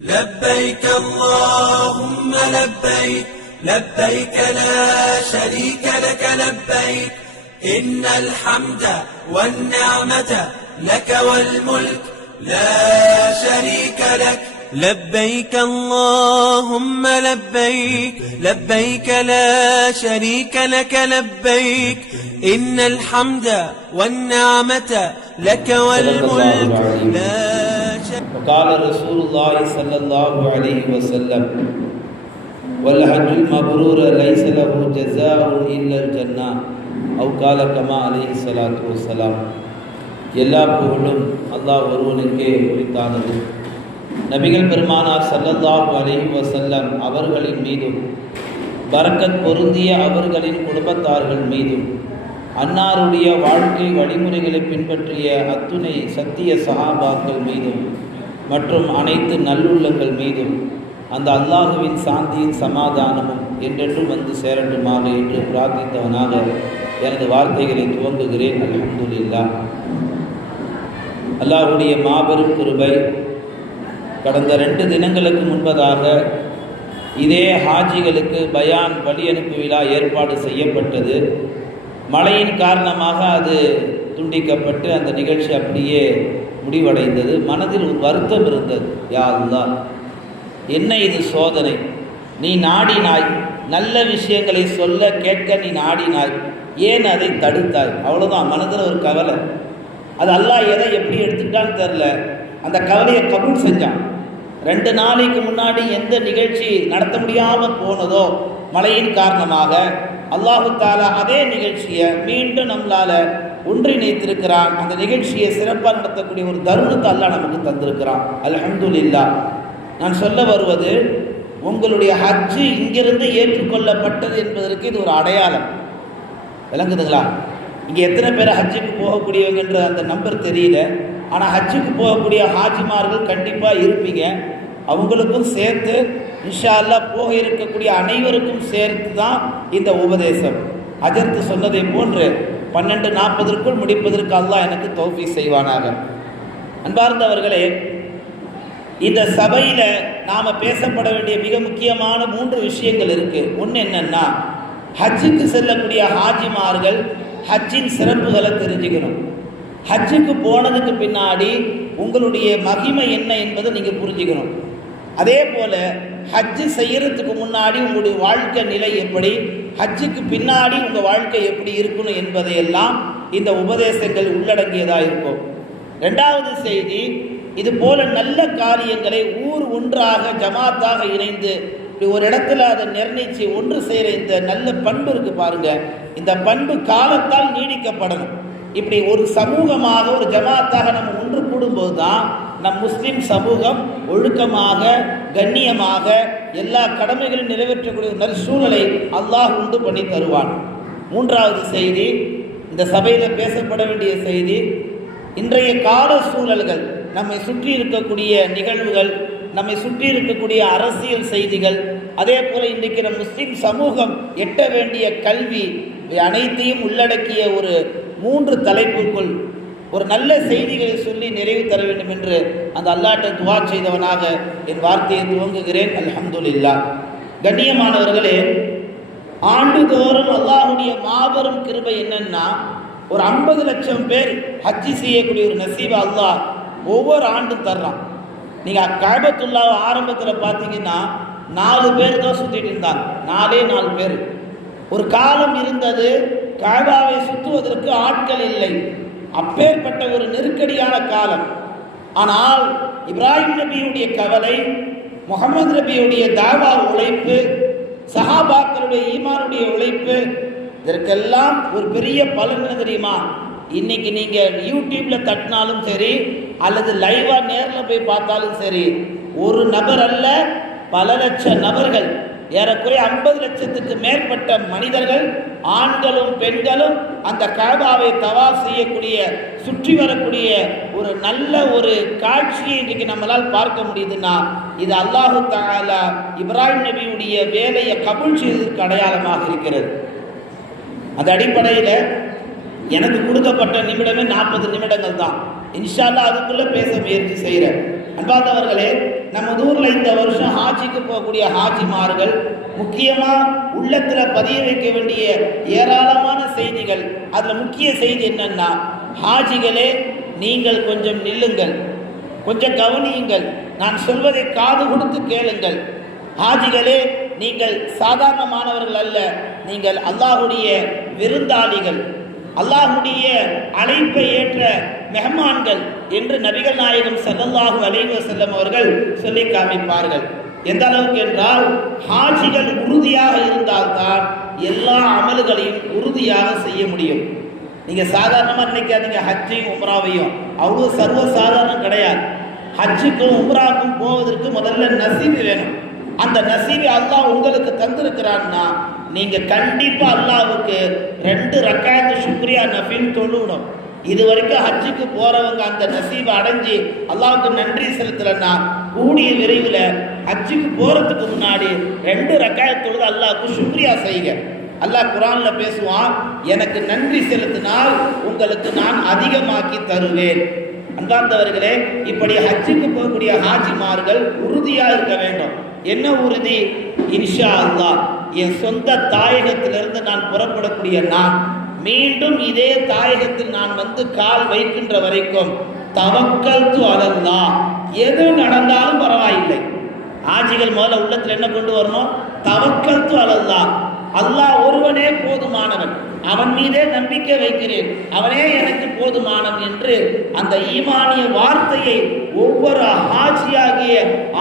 لبيك اللهم لبيك لبيك لا شريك لك لبيك إن الحمد والنعمة لك والملك لا شريك لك لبيك اللهم لبيك لبيك لا شريك لك لبيك إن الحمد والنعمة لك والملك لا وقال رسول الله صلى الله عليه وسلم والحج المبرور ليس له جزاء إلا الجنة أو قال كما عليه الصلاة والسلام. எல்லா புகழும் அல்லாஹ் ஒருவனுக்கே உரித்தானது. நபிகள் பெருமானார் ஸல்லல்லாஹு அலைஹி வஸல்லம் அவர்களின் மீதும் பரக்கத் பொருந்திய அவர்களின் குடும்பத்தார்கள் மீதும் அன்னாருடைய வாழ்க்கை வழிமுறைகளை பின்பற்றிய அத்துணை சத்திய சஹாபாக்கள் மீதும் மற்றும் அனைத்து நல்லுள்ளங்கள் மீதும் அந்த அல்லாஹுவின் சாந்தியின் சமாதானமும் என்றென்றும் வந்து சேரட்டுமாக என்று பிரார்த்தித்தவனாக எனது வார்த்தைகளை துவங்குகிறேன். அல்ஹம்துலில்லாஹ். அல்லாஹுடைய மாபெரும் கிருபை, கடந்த 2 தினங்களுக்கு முன்பதாக இதே ஹாஜிகளுக்கு பயான் வழி அனுப்பு விழா ஏற்பாடு செய்யப்பட்டது. மழையின் காரணமாக அது துண்டிக்கப்பட்டு அந்த நிகழ்ச்சி அப்படியே முடிவடைந்தது. மனதில் ஒரு வருத்தம் இருந்தது. யா அல்லாஹ், என்ன இது சோதனை? நீ நாடினாய், நல்ல விஷயங்களை சொல்ல கேட்க நீ நாடினாய், ஏன் அதை தடுத்தாய்? அவ்வளோதான். மனதில் ஒரு கவலை. அது அல்லாஹ் எதை எப்படி எடுத்துக்கிட்டான்னு தெரில. அந்த கவலையை கபூல் செஞ்சான். 2 நாளைக்கு முன்னாடி எந்த நிகழ்ச்சி நடத்த முடியாமல் போனதோ மழையின் காரணமாக, அல்லாஹு தாலா அதே நிகழ்ச்சியை மீண்டும் நம்மளால் ஒன்றிணைத்திருக்கிறான். அந்த நிகழ்ச்சியை சிறப்பாக நடத்தக்கூடிய ஒரு தருணத்தை அல்லாஹ் நமக்கு தந்திருக்கிறான். அல்ஹம்துலில்லாஹ். நான் சொல்ல வருவது, உங்களுடைய ஹஜ்ஜு இங்கிருந்து ஏற்றுக்கொள்ளப்பட்டது என்பதற்கு இது ஒரு அடையாளம். விளங்குதுங்களா? இங்கே எத்தனை பேர் ஹஜ்ஜுக்கு போகக்கூடியவங்கன்ற அந்த நம்பர் தெரியல. ஆனால் ஹஜ்ஜுக்கு போகக்கூடிய ஹாஜிமார்கள் கண்டிப்பாக இருப்பீங்க. அவங்களுக்கும் சேர்த்து இன்ஷா அல்லாஹ் போக இருக்கக்கூடிய அனைவருக்கும் சேர்த்து தான் இந்த உபதேசம். ஹஜ்ரத் சொன்னதை போன்று 12:40 முடிப்பதற்கு அல்லாஹ் எனக்கு தௌஃபீக் செய்வானாக. அன்பார்ந்தவர்களே, இந்த சபையில் நாம் பேசப்பட வேண்டிய மிக முக்கியமான 3 விஷயங்கள் இருக்குது. ஒன்று என்னன்னா, ஹஜ்ஜுக்கு செல்லக்கூடிய ஹாஜிமார்கள் ஹஜ்ஜின் சிறப்புகளை தெரிஞ்சுக்கணும். ஹஜ்ஜுக்கு போனதுக்கு பின்னாடி உங்களுடைய மகிமை என்ன என்பதை நீங்கள் புரிஞ்சுக்கணும். அதே போல் ஹஜ்ஜு செய்கிறதுக்கு முன்னாடி உங்களுடைய வாழ்க்கை நிலை எப்படி, ஹஜ்ஜுக்கு பின்னாடி உங்கள் வாழ்க்கை எப்படி இருக்கணும் என்பதையெல்லாம் இந்த உபதேசங்கள் உள்ளடங்கியதாக இருக்கும். 2வது செய்தி, இது போல நல்ல காரியங்களை ஊர் ஒன்றாக ஜமாத்தாக இணைந்து இப்படி ஒரு இடத்துல அதை நிர்ணயித்து ஒன்று செய்கிற இந்த நல்ல பண்பு இருக்குது பாருங்கள். இந்த பண்பு காலத்தால் நீடிக்கப்படணும். இப்படி ஒரு சமூகமாக ஒரு ஜமாத்தாக நம்ம ஒன்று கூடும்போது தான் நம் முஸ்லீம் சமூகம் ஒழுக்கமாக கண்ணியமாக எல்லா கடமைகளும் நிறைவேற்றக்கூடிய ஒரு சூழலை அல்லாஹ் உண்டு பண்ணி தருவான். 3வது செய்தி, இந்த சபையில் பேசப்பட வேண்டிய செய்தி, இன்றைய கால சூழல்கள், நம்மை சுற்றி இருக்கக்கூடிய நிகழ்வுகள், நம்மை சுற்றி இருக்கக்கூடிய அரசியல் செய்திகள், அதே போல் இன்றைக்கு நம் முஸ்லீம் சமூகம் எட்ட வேண்டிய கல்வி, அனைத்தையும் உள்ளடக்கிய ஒரு 3 தலைப்புக்குள் ஒரு நல்ல செய்திகளை சொல்லி நிறைவு தர வேண்டும் என்று அந்த அல்லாஹ்ட்ட துஆ செய்தவனாக என் வார்த்தையை துவங்குகிறேன். அல்ஹம்துலில்லாஹ். கண்ணியமானவர்களே, ஆண்டுதோறும் அல்லாஹ்வுடைய மாபெரும் கிருபை என்னன்னா, ஒரு 50 லட்சம் பேர் ஹஜ்ஜி செய்யக்கூடிய ஒரு நசீபை அல்லாஹ் ஒவ்வொரு ஆண்டும் தர்றான். நீங்கள் கஅபத்துல்லாஹ் ஆரம்பத்தில் பார்த்தீங்கன்னா 4 பேர் தான் சுற்றிட்டு இருந்தாங்க. 4 பேர். ஒரு காலம் இருந்தது, கஅபாவை சுற்றுவதற்கு ஆட்கள் இல்லை. அப்பேற்பட்ட ஒரு நெருக்கடியான காலம். ஆனால் இப்ராஹிம் நபியுடைய கவலை, முகமது நபியுடைய தாவா உழைப்பு, சஹாபாக்களுடைய ஈமானுடைய உழைப்பு, இதற்கெல்லாம் ஒரு பெரிய பலன் என்ன தெரியுமா? இன்னைக்கு நீங்கள் யூடியூப்பில் தட்டினாலும் சரி, அல்லது லைவாக நேரில் போய் பார்த்தாலும் சரி, ஒரு நபர் அல்ல, பல லட்ச நபர்கள், ஏறக்குறைய 50 லட்சத்துக்கு மேற்பட்ட மனிதர்கள், ஆண்களும் பெண்களும் அந்த கஅபாவை தவாஃப் செய்யக்கூடிய, சுற்றி வரக்கூடிய ஒரு நல்ல ஒரு காட்சியை இன்றைக்கு நம்மளால் பார்க்க முடியுதுன்னா, இது அல்லாஹு தஆலா இப்ராஹிம் நபியுடைய வேலையை கபூல் செய்ததற்கு அடையாளமாக இருக்கிறது. அந்த அடிப்படையில் எனக்கு கொடுக்கப்பட்ட நிமிடமே 40 நிமிடங்கள் தான். இன்ஷா அல்லாஹ் அதுக்குள்ளே பேச முயற்சி செய்கிறேன். அன்பார்ந்தவர்களே, நம்ம ஊர்ல இந்த வருஷம் ஹாஜிக்கு போகக்கூடிய ஹாஜிமார்கள் முக்கியமா உள்ளத்துல பதிய வைக்க வேண்டிய ஏராளமான செய்திகள். அதுல முக்கிய செய்தி என்னன்னா, ஹாஜிகளே நீங்கள் கொஞ்சம் நில்லுங்கள், கொஞ்சம் கவனியுங்கள், நான் சொல்வதை காது கொடுத்து கேளுங்கள். ஹாஜிகளே, நீங்கள் சாதாரணமானவர்கள் அல்ல, நீங்கள் அல்லாஹுடைய விருந்தாளிகள், அல்லாஹுடைய அழைப்பை ஏற்ற மெஹமான்கள் என்று நபிகள் நாயகம் ஸல்லல்லாஹு அலைஹி வஸல்லம் அவர்கள் சொல்லி காமிப்பார்கள். எந்த அளவுக்கு என்றால், ஹாஜிகள் உறுதியாக இருந்தால்தான் எல்லா அமல்களையும் உறுதியாக செய்ய முடியும். நீங்க சாதாரணமாக நினைக்காதீங்க, ஹஜ்ஜையும் உம்ராவையும் அவ்வளோ சர்வ சாதாரணம் கிடையாது. ஹஜ்ஜுக்கும் உம்ராவுக்கும் போவதற்கு முதல்ல நசீபு வேணும். அந்த நசீபை அல்லாஹ் உங்களுக்கு தந்திருக்கிறான்னா நீங்க கண்டிப்பா அல்லாஹ்வுக்கு 2 ரக்காயத்து சுக்ரியா நஃபில் தொழுணும். இது வரைக்கும் ஹஜ்ஜுக்கு போறவங்க அந்த நசீபை அடைஞ்சி அல்லாஹ்வுக்கு நன்றி செலுத்தலன்னா கூடிய விரைவில் ஹஜ்ஜுக்கு போறதுக்கு முன்னாடி 2 ரக்காயத் தொழுது அல்லாஹ்வுக்கு சுக்ரியா செய்யுங்க. அல்லாஹ் குர்ஆன்ல பேசுவான், எனக்கு நன்றி செலுத்தினால் உங்களுக்கு நான் அதிகமாக்கி தருவேன். அன்பார்ந்தவர்களே, இப்படி ஹஜ்ஜுக்கு போகக்கூடிய ஹாஜிமார்கள் உறுதியா இருக்க வேண்டும். என்ன உறுதி? இன்ஷா அல்லாஹ் என் சொந்த தாயகத்திலிருந்து நான் புறப்படக்கூடிய நான் மீண்டும் இதே தாயகத்தில் நான் வந்து கால் வைக்கின்ற வரைக்கும் தவக்கல்து அலல்லாஹ், எது நடந்தாலும் பரவாயில்லை. ஆஜிகள் முதல்ல உள்ளத்தில் என்ன கொண்டு வரணும்? தவக்கல்து அலல்லாஹ், அல்லாஹ் ஒருவனே போதுமானவன், அவன் மீதே நம்பிக்கை வைக்கிறேன், அவனே எனக்கு போதுமானவன் என்று அந்த ஈமானிய வார்த்தையை ஒவ்வொரு ஹாஜியாகிய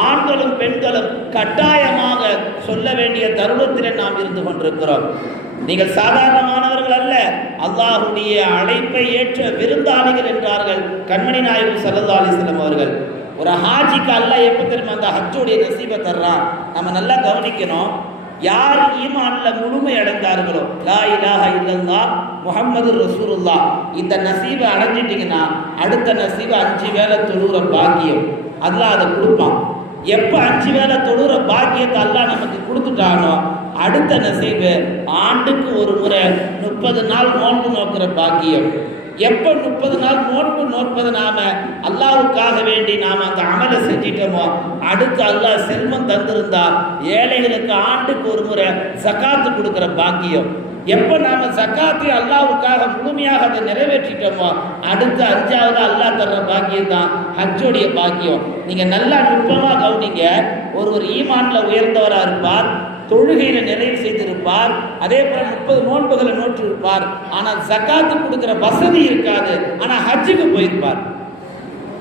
ஆண்களும் பெண்களும் கட்டாயமாக சொல்ல வேண்டிய தருணத்தில் நாம் இருந்து கொண்டிருக்கிறோம். நீங்கள் சாதாரணமானவர்கள் அல்ல, அல்லாஹுடைய அழைப்பை ஏற்ற விருந்தாளிகள் என்றார்கள் கண்மணி நாயகம் ஸல்லல்லாஹு அலைஹி வஸல்லம் அவர்கள். ஒரு ஹாஜிக்கு அல்லாஹ் எப்போ தெரியுமா அந்த ஹஜ்ஜுடைய நசீபை தர்றான்? நம்ம நல்லா கவனிக்கணும். யார் ஈமான்ல முழுமை அடைந்தார்களோ, லா இலாஹா இல்லல்லாஹ் முஹம்மது ரசூலுல்லாஹ், இந்த நசீபை அடைஞ்சிட்டிங்கன்னா அடுத்த நசீபை 5 வேளை தொழுகிற பாக்கியம் அல்லாஹ் அதை கொடுப்பான். எப்போ 5 வேளை தொழுகிற பாக்கியத்தை அல்லாஹ் நமக்கு கொடுத்துட்டானோ அடுத்த நசீபு ஆண்டுக்கு ஒரு முறை 30 நாள் நோன்பு நோக்கிற பாக்கியம். எப்போ 30 நாள் நோன்பு நோற்பது நாம அல்லாஹ்வுக்காக வேண்டி நாம அந்த அமலை செஞ்சிட்டோமோ அடுத்து அல்லாஹ் செல்வம் தந்திருந்தா ஏழைகளுக்கு ஆண்டுக்கு ஒரு முறை ஜகாத்து கொடுக்கிற பாக்கியம். எப்போ நாம ஜகாத்தை அல்லாஹ்வுக்காக முழுமையாக அதை நிறைவேற்றிட்டோமோ அடுத்து 5வது அல்லாஹ் தர்ற பாக்கியம் தான் ஹஜ்ஜுடைய பாக்கியம். நீங்க நல்லா நுட்பமாக கவனிங்க. ஒரு ஈமான்ல உயர்ந்தவராக இருப்பார், தொழுகையில நிறைவு செய்திருப்பார், அதே போல 30 நோன்புகளை நோற்று இருப்பார், ஆனால் ஜகாத்து கொடுக்கிற வசதி இருக்காது, ஆனா ஹஜ்ஜுக்கு போயிருப்பார்.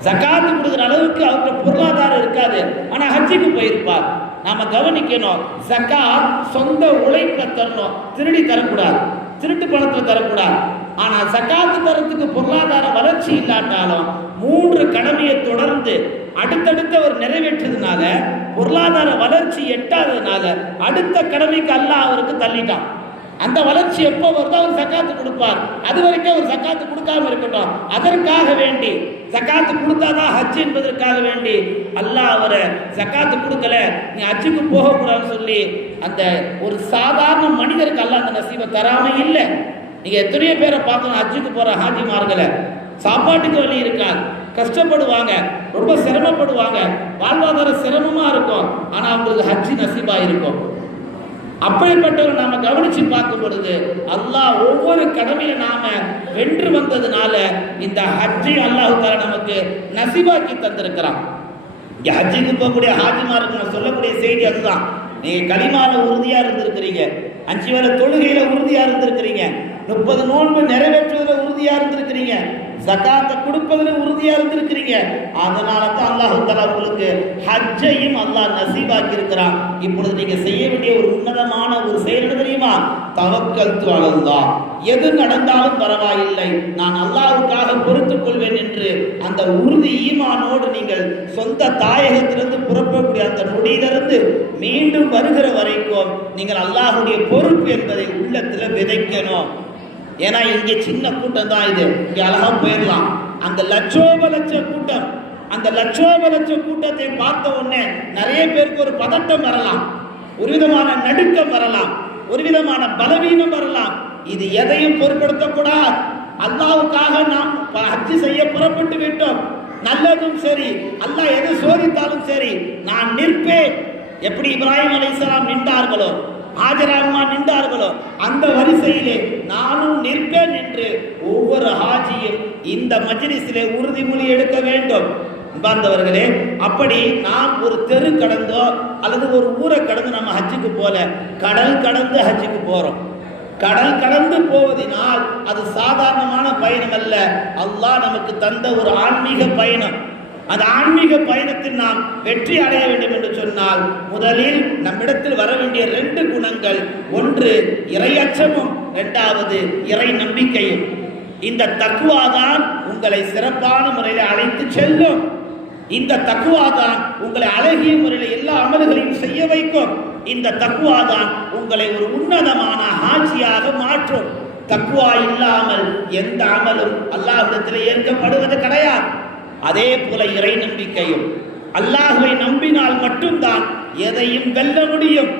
ஜகாத்து கொடுக்கிற அளவுக்கு அவருக்கு பொருளாதாரம் இருக்காது, ஆனா ஹஜ்ஜுக்கு போயிருப்பார். நாம கவனிக்கணும், ஜகாத் சொந்த உழைப்புல தரணும், திருடி தரக்கூடாது, திருட்டு பணத்துல தரக்கூடாது. ஆனா ஜகாத்து தரத்துக்கு பொருளாதார வளர்ச்சி இல்லாட்டாலும் 3 கடமையை தொடர்ந்து அடுத்தடுத்து அவர் நிறைவேற்றதுனால பொருளாதார வளர்ச்சி எட்டாததுனால அடுத்த கடமைக்கு அல்லாஹ் அவருக்கு தள்ளிட்டான். அந்த வளர்ச்சி எப்போ வருதோ அவர் ஜகாத்து கொடுப்பார். அது வரைக்கும் அவர் ஜகாத்து கொடுக்காம இருக்கட்டும். அதற்காக வேண்டி ஜகாத்து கொடுத்தாதான் ஹஜ் என்பதற்காக வேண்டி அல்லாஹ் அவரை ஜகாத்து கொடுக்கல, நீ ஹஜ்ஜுக்கு போகக்கூடாதுன்னு சொல்லி அந்த ஒரு சாதாரண மனிதருக்கு அல்லாஹ் அந்த நசீபை தராம இல்லை. நீங்க எத்தனையோ பேரை பார்க்கணும், ஹஜ்ஜுக்கு போற ஹாஜிமார்களை சாப்பாட்டுக்கு வழி இருக்காது, கஷ்டப்படுவாங்க, ரொம்ப சிரமப்படுவாங்க, வாழ்வாதார சிரமமா இருக்கும், ஆனா அவங்களுக்கு ஹஜ்ஜி நசீபா இருக்கும். அப்படிப்பட்டவர்கள் நாம கவனிச்சு பார்க்கும் பொழுது அல்லாஹ் ஒவ்வொரு கடமையில நாம வென்று வந்ததுனால இந்த ஹஜ்ஜை அல்லாஹ் தஆலா நமக்கு நசீபாக்கி தந்திருக்கிறான். ஹஜ்ஜுக்கு போகக்கூடிய ஹாஜிமாருக்கு நான் சொல்லக்கூடிய செய்தி அதுதான். நீங்க கலிமால உறுதியா இருந்திருக்கிறீங்க, 5 வேளை தொழுகையில உறுதியா இருந்திருக்கிறீங்க, 30 நோன்பு நிறைவேற்றுவதில் உறுதியா இருந்திருக்கிறீங்க, ஜகாத்தை கொடுப்பதில் உறுதியா இருந்திருக்கிறீங்க. அதனால தான் அல்லாஹ் தஆலா உங்களுக்கு ஹஜ்ஜையும் அல்லாஹ் நசீபாக்கி இருக்கிறான். இப்பொழுது நீங்க செய்ய வேண்டிய ஒரு உன்னதமான ஒரு செயல் என்ன தெரியுமா? தவக்கல்து அலல்லாஹ், எது நடந்தாலும் பரவாயில்லை, நான் அல்லாஹ்வுக்காக பொறுத்துக் கொள்வேன் என்று அந்த உறுதி ஈமானோடு நீங்கள் சொந்த தாயகத்திலிருந்து புறப்படக்கூடிய அந்த நொடியிலிருந்து மீண்டும் வருகிற வரைக்கும் நீங்கள் அல்லாஹ்வுடைய பொறுப்பு என்பதை உள்ளத்துல விதைக்கணும். ஏன்னா இங்கே சின்ன கூட்டம் தான் இது, இங்கே அழகா போயிடலாம். அந்த லட்சோப லட்ச கூட்டம், அந்த லட்சோப லட்ச கூட்டத்தை பார்த்த உடனே நிறைய பேருக்கு ஒரு பதட்டம் வரலாம், ஒரு விதமான நடுக்கம் வரலாம், ஒரு விதமான பலவீனம் வரலாம். இது எதையும் பொருட்படுத்தக்கூடாது. அல்லாஹ்வுக்காக நாம் ஹஜ் செய்ய புறப்பட்டு விட்டோம், நல்லதும் சரி, அல்லாஹ் எது சோதித்தாலும் சரி நான் நிற்பேன். எப்படி இப்ராஹிம் அலைஹிஸ்ஸலாம் நின்றார்களோ, ஹாஜரா அம்மா நின்றார்களோ, அந்த வரிசையிலே நானும் நிற்பேன் என்று ஒவ்வொரு ஹாஜியும் இந்த மஜ்லிஸிலே உறுதிமொழி எடுக்க வேண்டும். பார்த்தவர்களே, அப்படி நாம் ஒரு தெரு கடந்தோ அல்லது ஒரு ஊரை கடந்து நம்ம ஹஜ்ஜுக்கு போல, கடல் கடந்து ஹஜ்ஜுக்கு போறோம். கடல் கடந்து போவதனால் அது சாதாரணமான பயணம் அல்ல, அல்லாஹ் நமக்கு தந்த ஒரு ஆன்மீக பயணம். அந்த ஆன்மீக பயணத்தில் நாம் வெற்றி அடைய வேண்டும் என்று சொன்னால் முதலில் நம்மிடத்தில் வர வேண்டிய 2 குணங்கள், ஒன்று இறையச்சமும், 2வது இறை நம்பிக்கையும். இந்த தக்வா தான் உங்களை சிறப்பான முறையில் அழைத்து செல்லும். இந்த தக்வா தான் உங்களை அழகிய முறையில் எல்லா அமல்களையும் செய்ய வைக்கும். இந்த தக்வா தான் உங்களை ஒரு உன்னதமான ஹாஜியாக மாற்றும். தக்வா இல்லாமல் எந்த அமலும் அல்லாஹ்விடத்தில் ஏற்கப்படுவது கிடையாது. அதே போல இறை நம்பிக்கையும். அல்லாஹ்வை நம்பினால் மட்டும்தான் எதையும் வெல்ல முடியும்.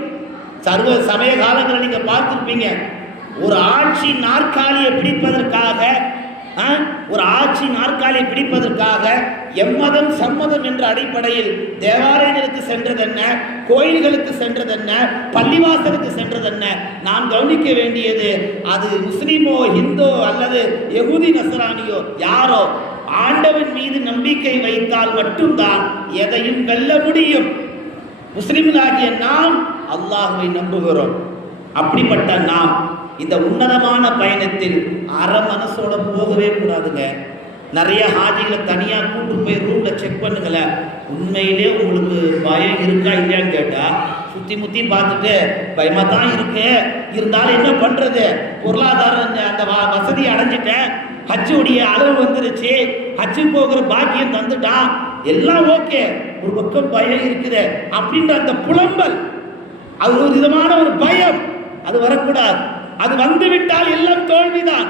சர்வ சமய காலங்களில் நீங்க பார்த்திருப்பீங்க, ஒரு ஆட்சி நாற்காலியை பிடிப்பதற்காக எம்மதம் சம்மதம் என்ற அடிப்படையில் தேவாலயங்களுக்கு சென்றதென்ன, கோயில்களுக்கு சென்றதென்ன, பள்ளிவாசலுக்கு சென்றதென்ன, நாம் கவனிக்க வேண்டியது அது முஸ்லிமோ இந்தோ அல்லது யகூதி நஸ்ரானியோ யாரோ ஆண்டவன் மீது நம்பிக்கை வைத்தால் மட்டும்தான் எதையும் வெல்ல முடியும். முஸ்லிம்களாகிய நாம் அல்லாஹ்வை நம்புகிறோம். அப்படிப்பட்ட நாம் இந்த உன்னதமான பயணத்தில் அரை மனசோட போகவே கூடாதுங்க. நிறைய ஹாஜிகளை தனியாக கூட்டு போய் ரூம்ல செக் பண்ணுங்களேன். உண்மையிலே உங்களுக்கு பயம் இருக்கா இல்லையான்னு கேட்டா சுத்தி முத்தி பார்த்துட்டு பயமா தான் இருக்கு, இருந்தாலும் என்ன பண்றது, பொருளாதாரம் அந்த வசதி அடைஞ்சிட்டேன், ஹஜ்ஜுடைய அளவு வந்துருச்சு, ஹஜ்ஜு போகிற பாக்கியம் தந்துட்டான், எல்லாம் ஓகே, ஒரு பக்கம் பயம் இருக்குது அப்படின்ற அந்த புலம்பல், அது ஒரு விதமான ஒரு பயம், அது வரக்கூடாது. அது வந்து விட்டால் எல்லாம் தோல்விதான்.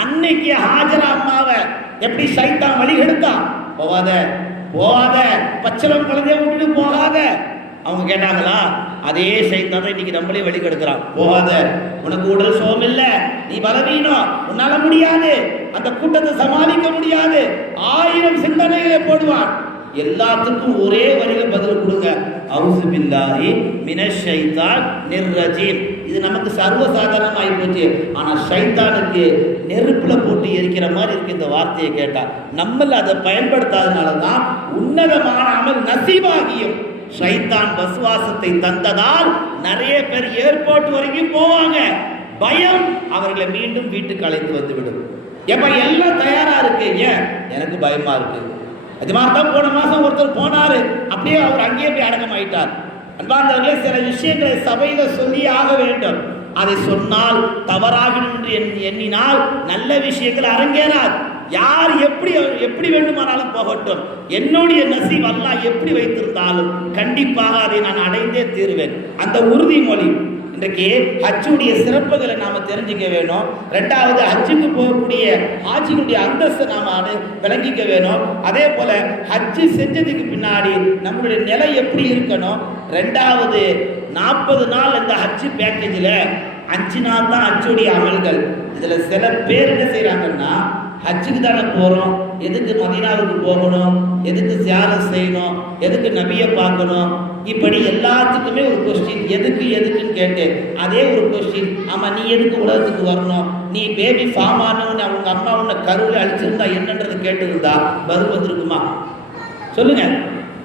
அன்னைக்கு ஹாஜரா அம்மாவை எப்படி சைத்தான் வழி எடுத்தான், போகாத போகாத, பச்சளம் குழந்தைய விட்டுட்டு போகாத. அவங்க கேட்டாங்களா? அதே சைத்தான் தான் இன்னைக்கு நம்மளே வழி கெடுக்கிறான். போகாத, உனக்கு உடல் சோகம் இல்ல, நீ பலவீனம், உன்னால முடியாது, அந்த கூட்டத்தை சமாளிக்க முடியாது, 1000 சிந்தனைகளை போடுவான். எல்லாத்துக்கும் ஒரே வரியில பதில் கொடுங்க, அவுசு பில்லாஹி மினஷ் ஷைத்தானிர் ரஜீம். இது நமக்கு சர்வசாதாரணமாகி போச்சு. ஆனா ஷைத்தானுக்கு நெருப்புல போட்டு எரிக்கிற மாதிரி இருக்கு இந்த வார்த்தையை கேட்டா. நம்மள அதை பயன்படுத்தாதனால தான் உன்னதமான அமல் நசீபாகியும் ஷைத்தான் வசுவாசத்தை தந்ததால் நிறைய பேர் ஏர்போர்ட் வரைக்கும் போவாங்க. பயம் அவர்களை மீண்டும் வீட்டுக்கு அழைத்து வந்துவிடும். எப்ப எல்லாம் தயாரா இருக்கு, ஏன் எனக்கு பயமா இருக்கு. அது மாதிரி தான் போன மாசம் ஒருத்தர் போனாரு, அப்படியே அவர் அங்கேயே போய் அடக்கமாயிட்டார். அன்பார்ந்தவர்களே, சில விஷயங்களை சபையில சொல்லி ஆக வேண்டும். அதை சொன்னால் தவறாகும் என்று எண்ணினால் நல்ல விஷயங்கள் அரங்கேறாது. யார் எப்படி வேண்டுமானாலும் போகட்டும், என்னுடைய நசீப் அல்லாஹ் எப்படி வைத்திருந்தாலும் கண்டிப்பாக அதை நான் அடைந்தே தீருவேன். அந்த உறுதிமொழி. இன்றைக்கு ஹஜ்ஜுடைய சிறப்புகளை நாம தெரிஞ்சுக்க வேணும். 2வது ஹஜ்ஜுக்கு போகக்கூடிய ஹாஜினுடைய அந்தஸ்தை நாம விளங்கிக்க வேணும். அதே போல ஹஜ்ஜு செஞ்சதுக்கு பின்னாடி நம்மளுடைய நிலை எப்படி இருக்கணும். 2வது 40 நாள் இந்த ஹஜ்ஜு பேக்கேஜில் 5 நாள் தான் ஹஜ்ஜுடைய அமல்கள். இதுல சில பேர் என்ன செய்யறாங்கன்னா, ஹஜ்ஜுக்கு தானே போறோம், எதுக்கு மதீனாவுக்கு போகணும், எதுக்கு ஜியாரத் செய்யணும், எதுக்கு நபியை பார்க்கணும், இப்படி எல்லாத்துக்குமே ஒரு கொஸ்டின், எதுக்குன்னு கேட்டு அதே ஒரு கொஸ்டின், ஆமா நீ எதுக்கு உலகத்துக்கு வரணும், நீ பேபி ஃபார்ம் ஆனவன்னு அவங்க அம்மா உன்னை கருவில் அழிச்சிருந்தா என்னன்றது கேட்டிருந்தா பதில் வந்திருக்குமா? சொல்லுங்க.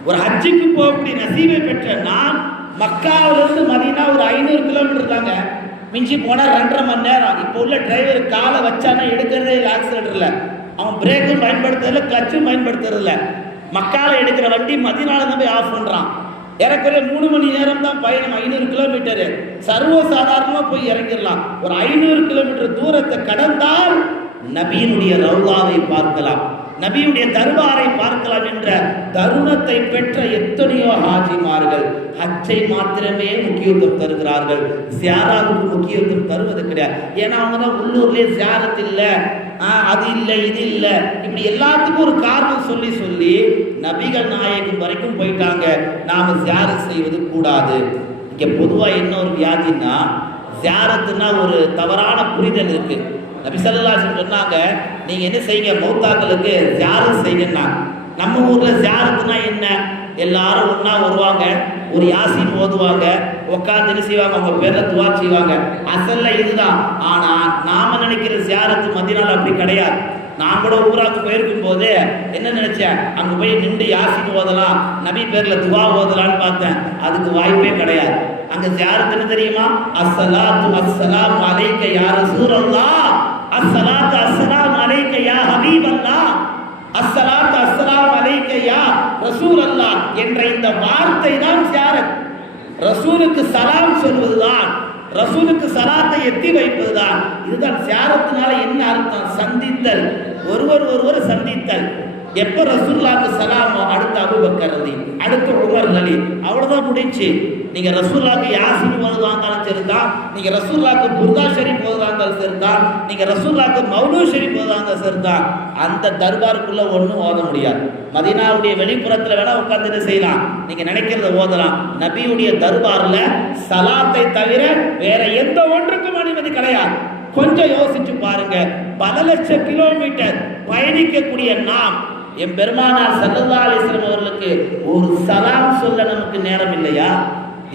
ஒரு ஹஜ்ஜுக்கு போகக்கூடிய நசீபை பெற்ற நான் மக்காவிலிருந்து மதீனா ஒரு 500 கிலோமீட்டர் தாங்க, மிஞ்சி போனால் 2.5 மணி நேரம். இப்போ உள்ள டிரைவர் காலை வச்சானா எடுக்கிறதே இல்லை, ஆக்சிடென்ட்ல அவன் பிரேக்கும் பயன்படுத்துறதில்ல, கிளச்சும் பயன்படுத்துறதில்ல. மக்கால எடுக்கிற வண்டி மதினால தான் போய் ஆஃப் பண்றான். ஏறக்குறைய 3 மணி நேரம் தான் பயணம், 500 கிலோமீட்டரு. சர்வசாதாரணமாக போய் இறங்கிடலாம். ஒரு 500 கிலோமீட்டர் தூரத்தை கடந்தால் நபியினுடைய ரவுலாவை பார்க்கலாம், நபியுடைய தர்பாரை பார்க்கலாம் என்ற தருணத்தை பெற்ற எத்தனையோ ஹாஜிமார்கள் ஹஜ்ஜை மாத்திரமே முக்கியத்துவம் தருகிறார்கள், ஜியாராவுக்கு முக்கியத்துவம் தருவது கிடையாது. ஏன்னா அவங்க தான் உள்ளூர்லேயே ஜியாரத் இல்லை, அது இல்லை, இது இல்லை, இப்படி எல்லாத்துக்கும் ஒரு காரணம் சொல்லி நபிகள் நாயகம் வரைக்கும் போயிட்டாங்க. நாம ஜியாரத் செய்வது கூடாது. இங்க பொதுவா என்ன ஒரு வியாதின்னா, ஜியாரத்துனா ஒரு தவறான புரிதல் இருக்கு. நபி ஸல்லல்லாஹு அலைஹி வஸல்லம் சொன்னாங்க, நீங்க என்ன செய்யுங்க, மௌத்தாக்களுக்கு ஜியாரத் செய்யுங்கன்னா. நம்ம ஊர்ல ஜியாரத்துனா என்ன? எல்லாரும் ஒன்னா வருவாங்க, ஒரு யாசீன் ஓதுவாங்க, உட்காந்து செய்வாங்க, அவங்க பேர்ல துவா செய்வாங்க. அசல்ல இதுதான். ஆனா நாம நினைக்கிற ஜியாரத்து மதீனால அப்படி கிடையாது. நான் கூட ஊராக்கு போயிருக்கும் போது என்ன நினைச்சேன், அங்க போய் நின்று யாசீன் ஓதலாம், நபி பேர்ல துவா ஓதலான்னு பார்த்தேன். அதுக்கு வாய்ப்பே கிடையாது. அங்க ஜியாரத் என்ன தெரியுமா? அஸ்ஸலாத்து அஸ்ஸலாமு அலைக்க யா ரசூலல்லாஹ், அஸ்ஸலாத்து அஸ்ஸலாமு அலைக்க யா ஹபீபல்லாஹ், அஸ்ஸலாத்து அஸ்ஸலாமு அலைக்க யா ரசூலல்லாஹ் என்ற இந்த வார்த்தை தான் ஜியாரத். ரசூலுக்கு சலாம் சொல்வதுதான், ரசூலுக்கு சலாத்தை எத்தி வைப்பதுதான். இதுதான் ஜியாரத்தினால என்ன அர்த்தம்? சந்தித்தல், ஒருவர் சந்தித்தல். எப்ப ரசூலுல்லாஹ்க்கு சலாமோ அடுத்து அபூபக்கர் ரலி, அடுத்து உமர் ரலி, அவ்வளவுதான் முடிஞ்சு. நீங்க ரசூலுல்லாஹ்க்கு யாசீன் ஓதுவாங்கனாலும் சரிதான், நீங்க ரசூலுல்லாஹ்க்கு புர்தா ஷரீஃப் ஓதுவாங்கனாலும் சரிதான், நீங்க ரசூலுல்லாஹ்க்கு மௌலூத் ஷரீஃப் ஓதுவாங்கனாலும் சரிதான், அந்த தர்பாருக்குள்ள ஒண்ணும் ஓத முடியாது. மதீனாவுடைய வெளிப்புறத்துல வேணா உட்கார்ந்து செய்யலாம், நீங்க நினைக்கிறத ஓதலாம். நபியுடைய தர்பார்ல சலாத்தை தவிர வேற எந்த ஒன்றுக்கும் அனுமதி கிடையாது. கொஞ்சம் யோசிச்சு பாருங்க. பல லட்சம் கிலோமீட்டர் பயணிக்கக்கூடிய நாம், என் பெருமானார் ஸல்லல்லாஹு அலைஹி வஸல்லம் அவர்களுக்கு ஒரு சலாம் சொல்ல நமக்கு நேரம் இல்லையா?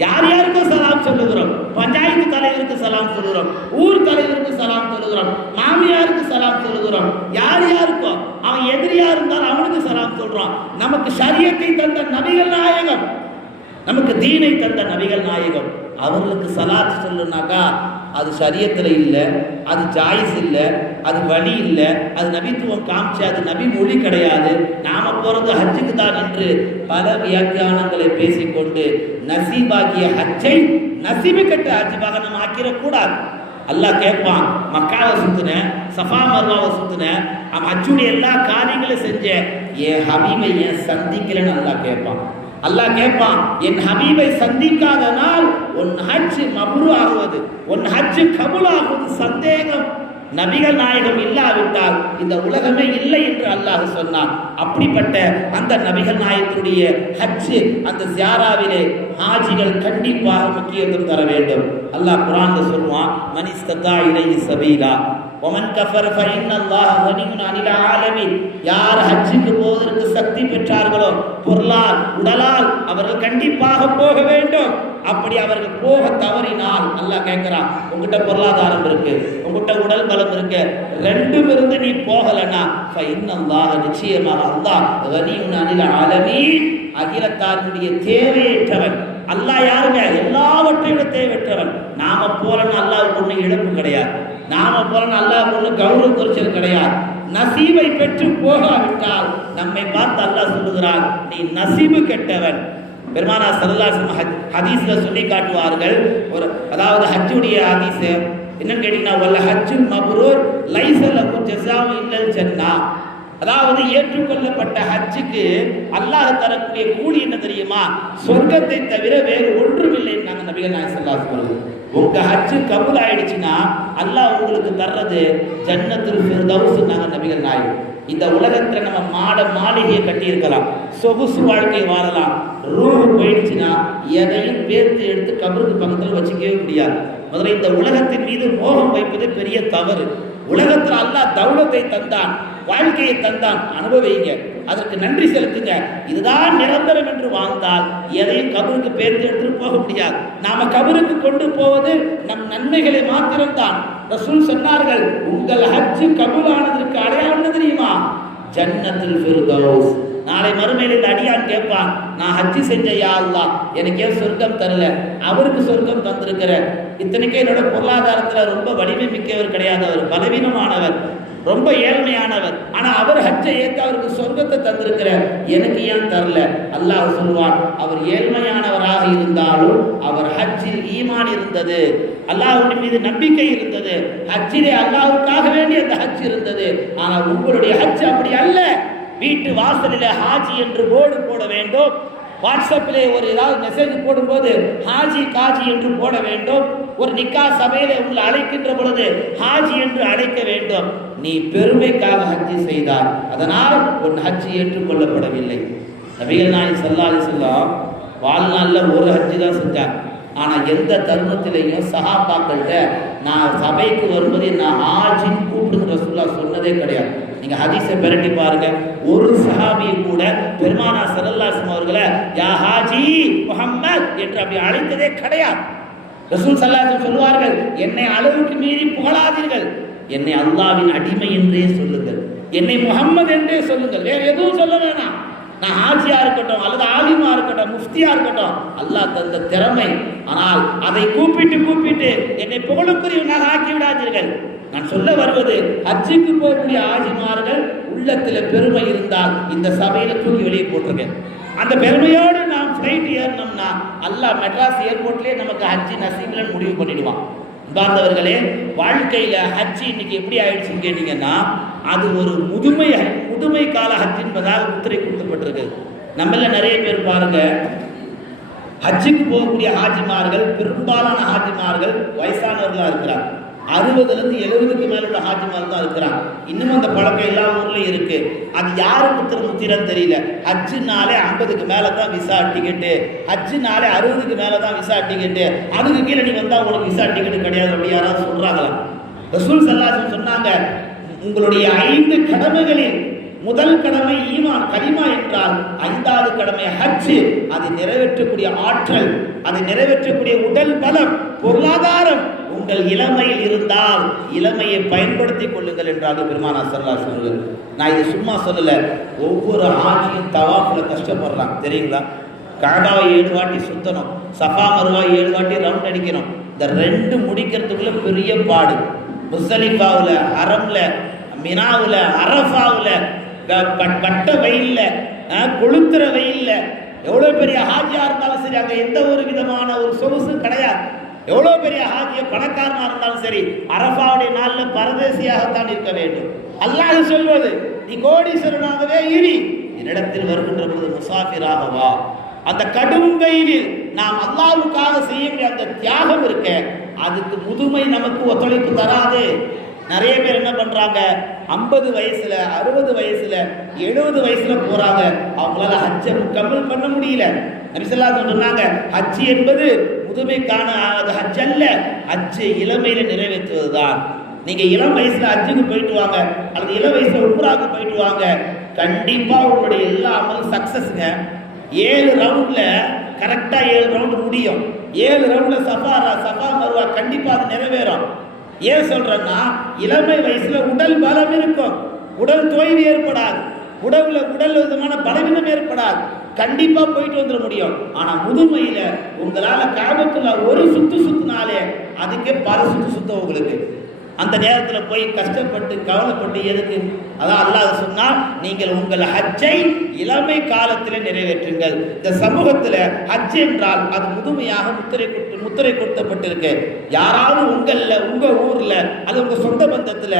யார் யாருக்கும் சலாம் சொல்லுகிறோம்? பஞ்சாயத்து தலைவருக்கு சலாம் சொல்லுகிறோம், ஊர் தலைவருக்கு சலாம் சொல்லுகிறோம், மாமியாருக்கு சலாம் சொல்லுகிறோம், யார் யாருக்கும். அவன் எதிரியா இருந்தால் அவனுக்கு சலாம் சொல்றோம். நமக்கு ஷரியத்தை தந்த நபிகள் நாயகம், நமக்கு தீனை தந்த நபிகள் நாயகம், அவர்களுக்கு சலாத் சொல்லுனாக்கா அது ஷரியத்துல இல்லை, அது ஜாயிஸ் இல்லை, அது வழி இல்லை, அது நபித்துவம் காமிச்சு அது நபி மொழி கிடையாது. நாம போறது ஹஜ்ஜுக்கு தான் என்று பல வியாக்கியானங்களை பேசிக்கொண்டு நசீபாகிய ஹஜ்ஜை நசீபு கட்ட ஹஜ்ஜாக நம்ம ஆக்கிடக்கூடாது. அல்லாஹ் கேட்பான், மக்காவை சுத்தின, சஃபா மர்வாவை சுத்தின, அவன் ஹஜ்ஜுடைய எல்லா காரியங்களும் செஞ்ச, என் ஹபீபை ஏன் சந்திக்கலன்னு அல்லாஹ் கேட்பான். அல்லாஹ் கேட்பான், என் ஹபீபை சந்திக்காதனால் உன் ஹஜ் மப்ரூ ஆகுவது, உன் ஹஜ் கபூல் ஆகுவது சந்தேகம். நபிகள் நாயகம் இல்லாவிட்டால் இந்த உலகமே இல்லை என்று அல்லாஹ் சொன்னான். அப்படிப்பட்ட அந்த நபிகள் நாயகத்துடைய ஹஜ், அந்த ஜியாராவிலே ஹாஜிகள் கண்டிப்பாக முக்கியத்துவம் தர வேண்டும். அல்லாஹ் குர்ஆன்ல சொல்வான், மனிஸ்ததா இலைஹி சபீலா வமன் கஃபர ஃபஇன்னல்லாஹ கனியுன் அனில் ஆலமீன். யார் ஹஜ்ஜுக்கு போவதற்கு சக்தி பெற்றார்களோ, பொருளால் உடலால் அவர்கள் கண்டிப்பாக போக வேண்டும். அப்படி அவர்கள் போக தவறினால் அல்லாஹ் கேட்கிறான், உங்ககிட்ட பொருளாதாரம் இருக்கு, உங்ககிட்ட உடல் பலம் இருக்கு, ரெண்டும் இருந்து நீ போகலனா ஃபஇன்னல்லாஹ, நிச்சயமாக அல்லாஹ் கனியுன் அனில் ஆலமீன், அகிலத்தாருடைய தேவையற்றவன். அல்லாஹ் யாருங்க? எல்லாவற்றையும் தேவையற்றவன். நாம போலன்னு அல்லாஹ்வுக்கு ஒன்றும் இழப்பு கிடையாது, நாம போலன்னு அல்லாஹ்வுக்கு ஒன்றும் கௌரவ குறைச்சல் கிடையாது. நசீபை பெற்று போகாவிட்டால் நம்மை பார்த்து அல்லாஹ் சொல்லுகிறான், நீ நசீபு கெட்டவன். பெருமானார் ஸல்லல்லாஹு அலைஹி வஸல்லம் ஹதீஸ்ல சொல்லி காட்டுவார்கள். ஒரு அதாவது ஹஜ்ஜுடைய ஹதீஸ் என்னன்னு கேட்டீங்கன்னா, வல்ல ஹஜ்ஜுல் மப்ரூர் லைஸ லஹு ஜஸாஉ இல்லல் ஜன்னah. அதாவது ஏற்றுக்கொள்ளப்பட்ட ஹஜ்ஜுக்கு அல்லாஹ் தரக்கூடிய கூலி என்ன தெரியுமா? சொர்க்கத்தை தவிர வேறு ஒன்றும் இல்லை. நாங்கள் நபிகள் நாயகம் ஸல்லல்லாஹு அலைஹி வஸல்லம், உங்க ஹஜ்ஜு கபூல் ஆயிடுச்சுன்னா அல்லாஹ் உங்களுக்கு தர்றது ஜன்னத்துல் ஃபிர்தௌஸ். நாங்கள் நபிகள் நாயகம், இந்த உலகத்துல நம்ம மாளிகையை கட்டியிருக்கலாம், சொகுசு வாழ்க்கை வாழலாம், ரூஹ் போயிடுச்சுன்னா எதையும் பேர்த்து எடுத்து கபருக்கு பக்கத்தில் வச்சுக்கவே முடியாது. முதல்ல இந்த உலகத்தின் மீது மோகம் வைப்பது பெரிய தவறு. உலகத்தில் அல்லாஹ் தௌலத்தை தந்தான், வாழ்க்கையை தந்தான், அனுபவிங்க, அதற்கு நன்றி செலுத்துங்க. இதுதான் நிரந்தரம் என்று வாழ்ந்தால் எதையும் கபருக்கு பேர்த்து எடுத்துட்டு போக முடியாது. நாம கபருக்கு கொண்டு போவது நம் நன்மைகளை மாத்திரம்தான். ரசூல் சொன்னார்கள், உங்கள் ஹஜ்ஜு கபூலானதற்கு அடையாளம் என்ன தெரியுமா? ஜன்னத்துல் ஃபிர்தௌஸ். நாளை மறுமையில் இந்த அடியான் கேட்பான், நான் ஹஜ்ஜு செஞ்ச யா அல்லாஹ், எனக்கு ஏன் சொர்க்கம் தரல? அவருக்கு சொர்க்கம் தந்திருக்கிற. இத்தனைக்கும் என்னோட பொருளாதாரத்துல ரொம்ப வலிமை மிக்கவர் கிடையாது, அவர் பலவீனமானவர், ரொம்ப ஏழ்மையானவர். ஆனா அவர் ஹஜ்ஜை ஏற்க அவருக்கு சொர்க்கத்தை தந்திருக்கிற, எனக்கு ஏன் தரல? அல்லாஹ் சொல்வான், அவர் ஏழ்மையானவராக இருந்தாலும் அவர் ஹஜ்ஜில் ஈமான் இருந்தது, அல்லாஹ்வின் மீது நம்பிக்கை இருந்தது, ஹஜ்ஜிலே அல்லாஹ்வுக்காக வேண்டி அந்த ஹஜ் இருந்தது. ஆனால் உங்களுடைய ஹஜ் அப்படி அல்ல. வீட்டு வாசலிலே ஹாஜி என்று போர்டு போட வேண்டும், வாட்ஸ்அப்பிலே ஒரு ஏதாவது மெசேஜ் போடும்போது ஹாஜி காஜி என்று போட வேண்டும், ஒரு நிக்கா சபையிலே உங்களை அழைக்கின்ற பொழுது ஹாஜி என்று அழைக்க வேண்டும். நீ பெருமைக்காக ஹஜ்ஜி செய்தார், அதனால் உன் ஹஜ்ஜி ஏற்றுக்கொள்ளப்படவில்லை. நபிகள் நாயகம் ஸல்லல்லாஹு அலைஹி வஸல்லம் வாழ்நாளில் ஒரு ஹஜ்ஜி தான் செஞ்சார். ஆனால் எந்த தருணத்திலையும் சஹாபாக்கள்கிட்ட நான் சபைக்கு வரும்போது நான் ஹாஜின்னு கூப்பிடுங்க ரசூலுல்லாஹ் சொன்னதே கிடையாது. நீங்க ஹதீஸை பிரட்டி பாருங்க, ஒரு சஹாபியை கூட பெருமானார் ஸல்லல்லாஹு அலைஹி வஸல்லம் அவர்களை யா ஹாஜி முஹம்மத் என்று அப்படி அழைத்ததே கிடையாது. ரசூல் ஸல்லல்லாஹு அலைஹி வஸல்லம் சொல்வார்கள், என்னை அளவுக்கு மீறி புகழாதீர்கள், என்னை அல்லாஹ்வின் அடிமை என்றே சொல்லுங்கள், என்னை முஹம்மது என்றே சொல்லுங்கள், வேற எதுவும் சொல்ல வேணாம். நான் ஹாஜியா இருக்கட்டும் அல்லது ஆலிமா இருக்கட்டும் முஃப்தியா இருக்கட்டும், அல்லாஹ் தந்த திறமை. ஆனால் அதை கூப்பிட்டு என்னை புகழுக்குரியவனாக ஆக்கி விடாதீர்கள். நான் சொல்ல வருவது, ஹஜ்ஜுக்கு போகக்கூடிய ஆஜிமார்கள் உள்ளத்தில் பெருமை இருந்தால் இந்த சபையில தூக்கி வெளியே போட்டிருக்கேன். அந்த பெருமையோடு நாம் ஃப்ளைட் ஏறணும்னா அல்லாஹ் மெட்ராஸ் ஏர்போர்ட்லேயே நமக்கு ஹஜ்ஜி நசீபில் முடிவு பண்ணிடுவான். பார்த்தவர்களே, வாழ்க்கையில ஹஜ்ஜி இன்னைக்கு எப்படி ஆயிடுச்சுன்னு கேட்டீங்கன்னா, அது ஒரு முதுமை கால ஹஜ் என்பதால் முத்திரை கொடுக்கப்பட்டிருக்கு. நம்மள நிறைய பேர் பாருங்க, ஹஜ்ஜுக்கு போகக்கூடிய ஹாஜிமார்கள் பெரும்பாலான ஹாஜிமார்கள் வயசானவர்களா இருக்கிறாங்க. 60லேருந்து 70க்கு மேல உள்ள ஹாஜிமார்கள் தான் இருக்கிறாங்க. இன்னும் அந்த பழக்கம் எல்லா ஊர்லயும் இருக்கு. அது யாருக்கு முத்திரன்னு தெரியல. ஹஜ்ஜுனாலே 50க்கு மேல தான் விசா டிக்கெட்டு, ஹஜ்ஜுனாலே 60க்கு மேல தான் விசா டிக்கெட்டு, அதுக்கு கீழே நீ வந்தா உங்களுக்கு விசா டிக்கெட் கிடையாது அப்படி யாராவது சொல்றாங்களா? ரசூல் ஸல்லல்லாஹு அலைஹி வஸல்லம் சொன்னாங்க, உங்களுடைய 5 கடமைகளில் முதல் கடமை ஈமான் கலிமா என்றால், 5வது கடமை ஹஜ். அதை நிறைவேற்றக்கூடிய ஆற்றல், அதை நிறைவேற்றக்கூடிய உடல் பலம், பொருளாதாரம் உங்கள் இளமையில் இருந்தால் இளமையை பயன்படுத்திக் கொள்ளுங்கள் என்றார்கள் பெருமானார் ஸல்லல்லாஹு அலைஹி வஸல்லம். நான் இது சும்மா சொல்லல. ஒவ்வொரு ஹாஜியும் தவாஃப்ல கஷ்டப்படுறான் தெரியுங்களா? காபாவை 7 வாட்டி சுத்தணும், சஃபா மர்வா 7 வாட்டி ரவுண்ட் அடிக்கணும். இந்த 2 முடிக்கிறதுக்குள்ள பெரிய பாடு. முஸ்தலிஃபாவுல, ஹரம்ல, மினாவுல, அரஃபாவுல, பட்ட வெயில்ல, கொளுத்துற வெயில்ல, எவ்வளவு பெரிய ஹாஜியா இருந்தாலும் சரி, அங்க எந்த ஒரு விதமான ஒரு சொகுசும் கிடையாது. எவ்வளவு பெரிய ஹாஜிய பணக்காரனா இருந்தாலும் சரி, அரஃபாவுடைய நாள்ல பரதேசியாகத்தான் இருக்க வேண்டும். அல்லாஹ் சொல்வது, நீ கோடீஸ்வரனாகவே இரு, என்னிடத்தில் வருகின்ற பொழுது முசாஃபிராகவா. அந்த கடும் வெயிலில் நாம் அல்லாஹ்வுக்காக செய்யக்கூடிய அந்த தியாகம் இருக்க, அதுக்கு முதுமை நமக்கு ஒத்துழைப்பு தராது. நிறைய பேர் என்ன பண்றாங்க, 50 வயசுல 60 வயசுல 70 வயசுல போறாங்க, அவங்களால ஹஜ்ஜை முக்கம்மல் பண்ண முடியல. நபி ஸல்லல்லாஹு அலைஹி வஸல்லம் சொன்னாங்க, ஹஜ் என்பது முதுமைக்கான ஹஜ் அல்ல, ஹஜ் இளமையில நிறைவேற்றுவதுதான். நீங்க இளம் வயசுல ஹஜ்ஜுக்கு போயிட்டு வாங்க, அல்லது இளம் வயசுல உம்ராக்கு போயிட்டு வாங்க, கண்டிப்பா உங்களுடைய எல்லா அமலும் சக்சஸ்ங்க. 7 ரவுண்ட்ல கரெக்டா 7 ரவுண்ட் முடியும். 7 ரவுண்ட்ல சஃபா மர்வா கண்டிப்பா அது நிறைவேறும். ஏன் சொல்றேன்னா, இளமை வயசுல உடல் பலம் இருக்கும், உடல் தோய்வு ஏற்படாது, உடல் விதமான பலவீனம் ஏற்படாது, கண்டிப்பா போயிட்டு வந்துட முடியும். ஆனா முதுமையில உங்களால காபத்துல ஒரு சுத்துனாலே அதுக்கே பல சுத்த உங்களுக்கு. அந்த நேரத்தில் போய் கஷ்டப்பட்டு கவலைப்பட்டு எதுக்கு? அதான் அல்லாஹ் சொன்னால், நீங்கள் உங்கள் ஹஜ்ஜை இளமை காலத்தில் நிறைவேற்றுங்கள். இந்த சமூகத்தில் ஹஜ் என்றால் அது முதுமையாக முத்திரை கொடுத்தப்பட்டிருக்கு. யாராவது உங்க ஊர்ல அது உங்க சொந்த பந்தத்தில்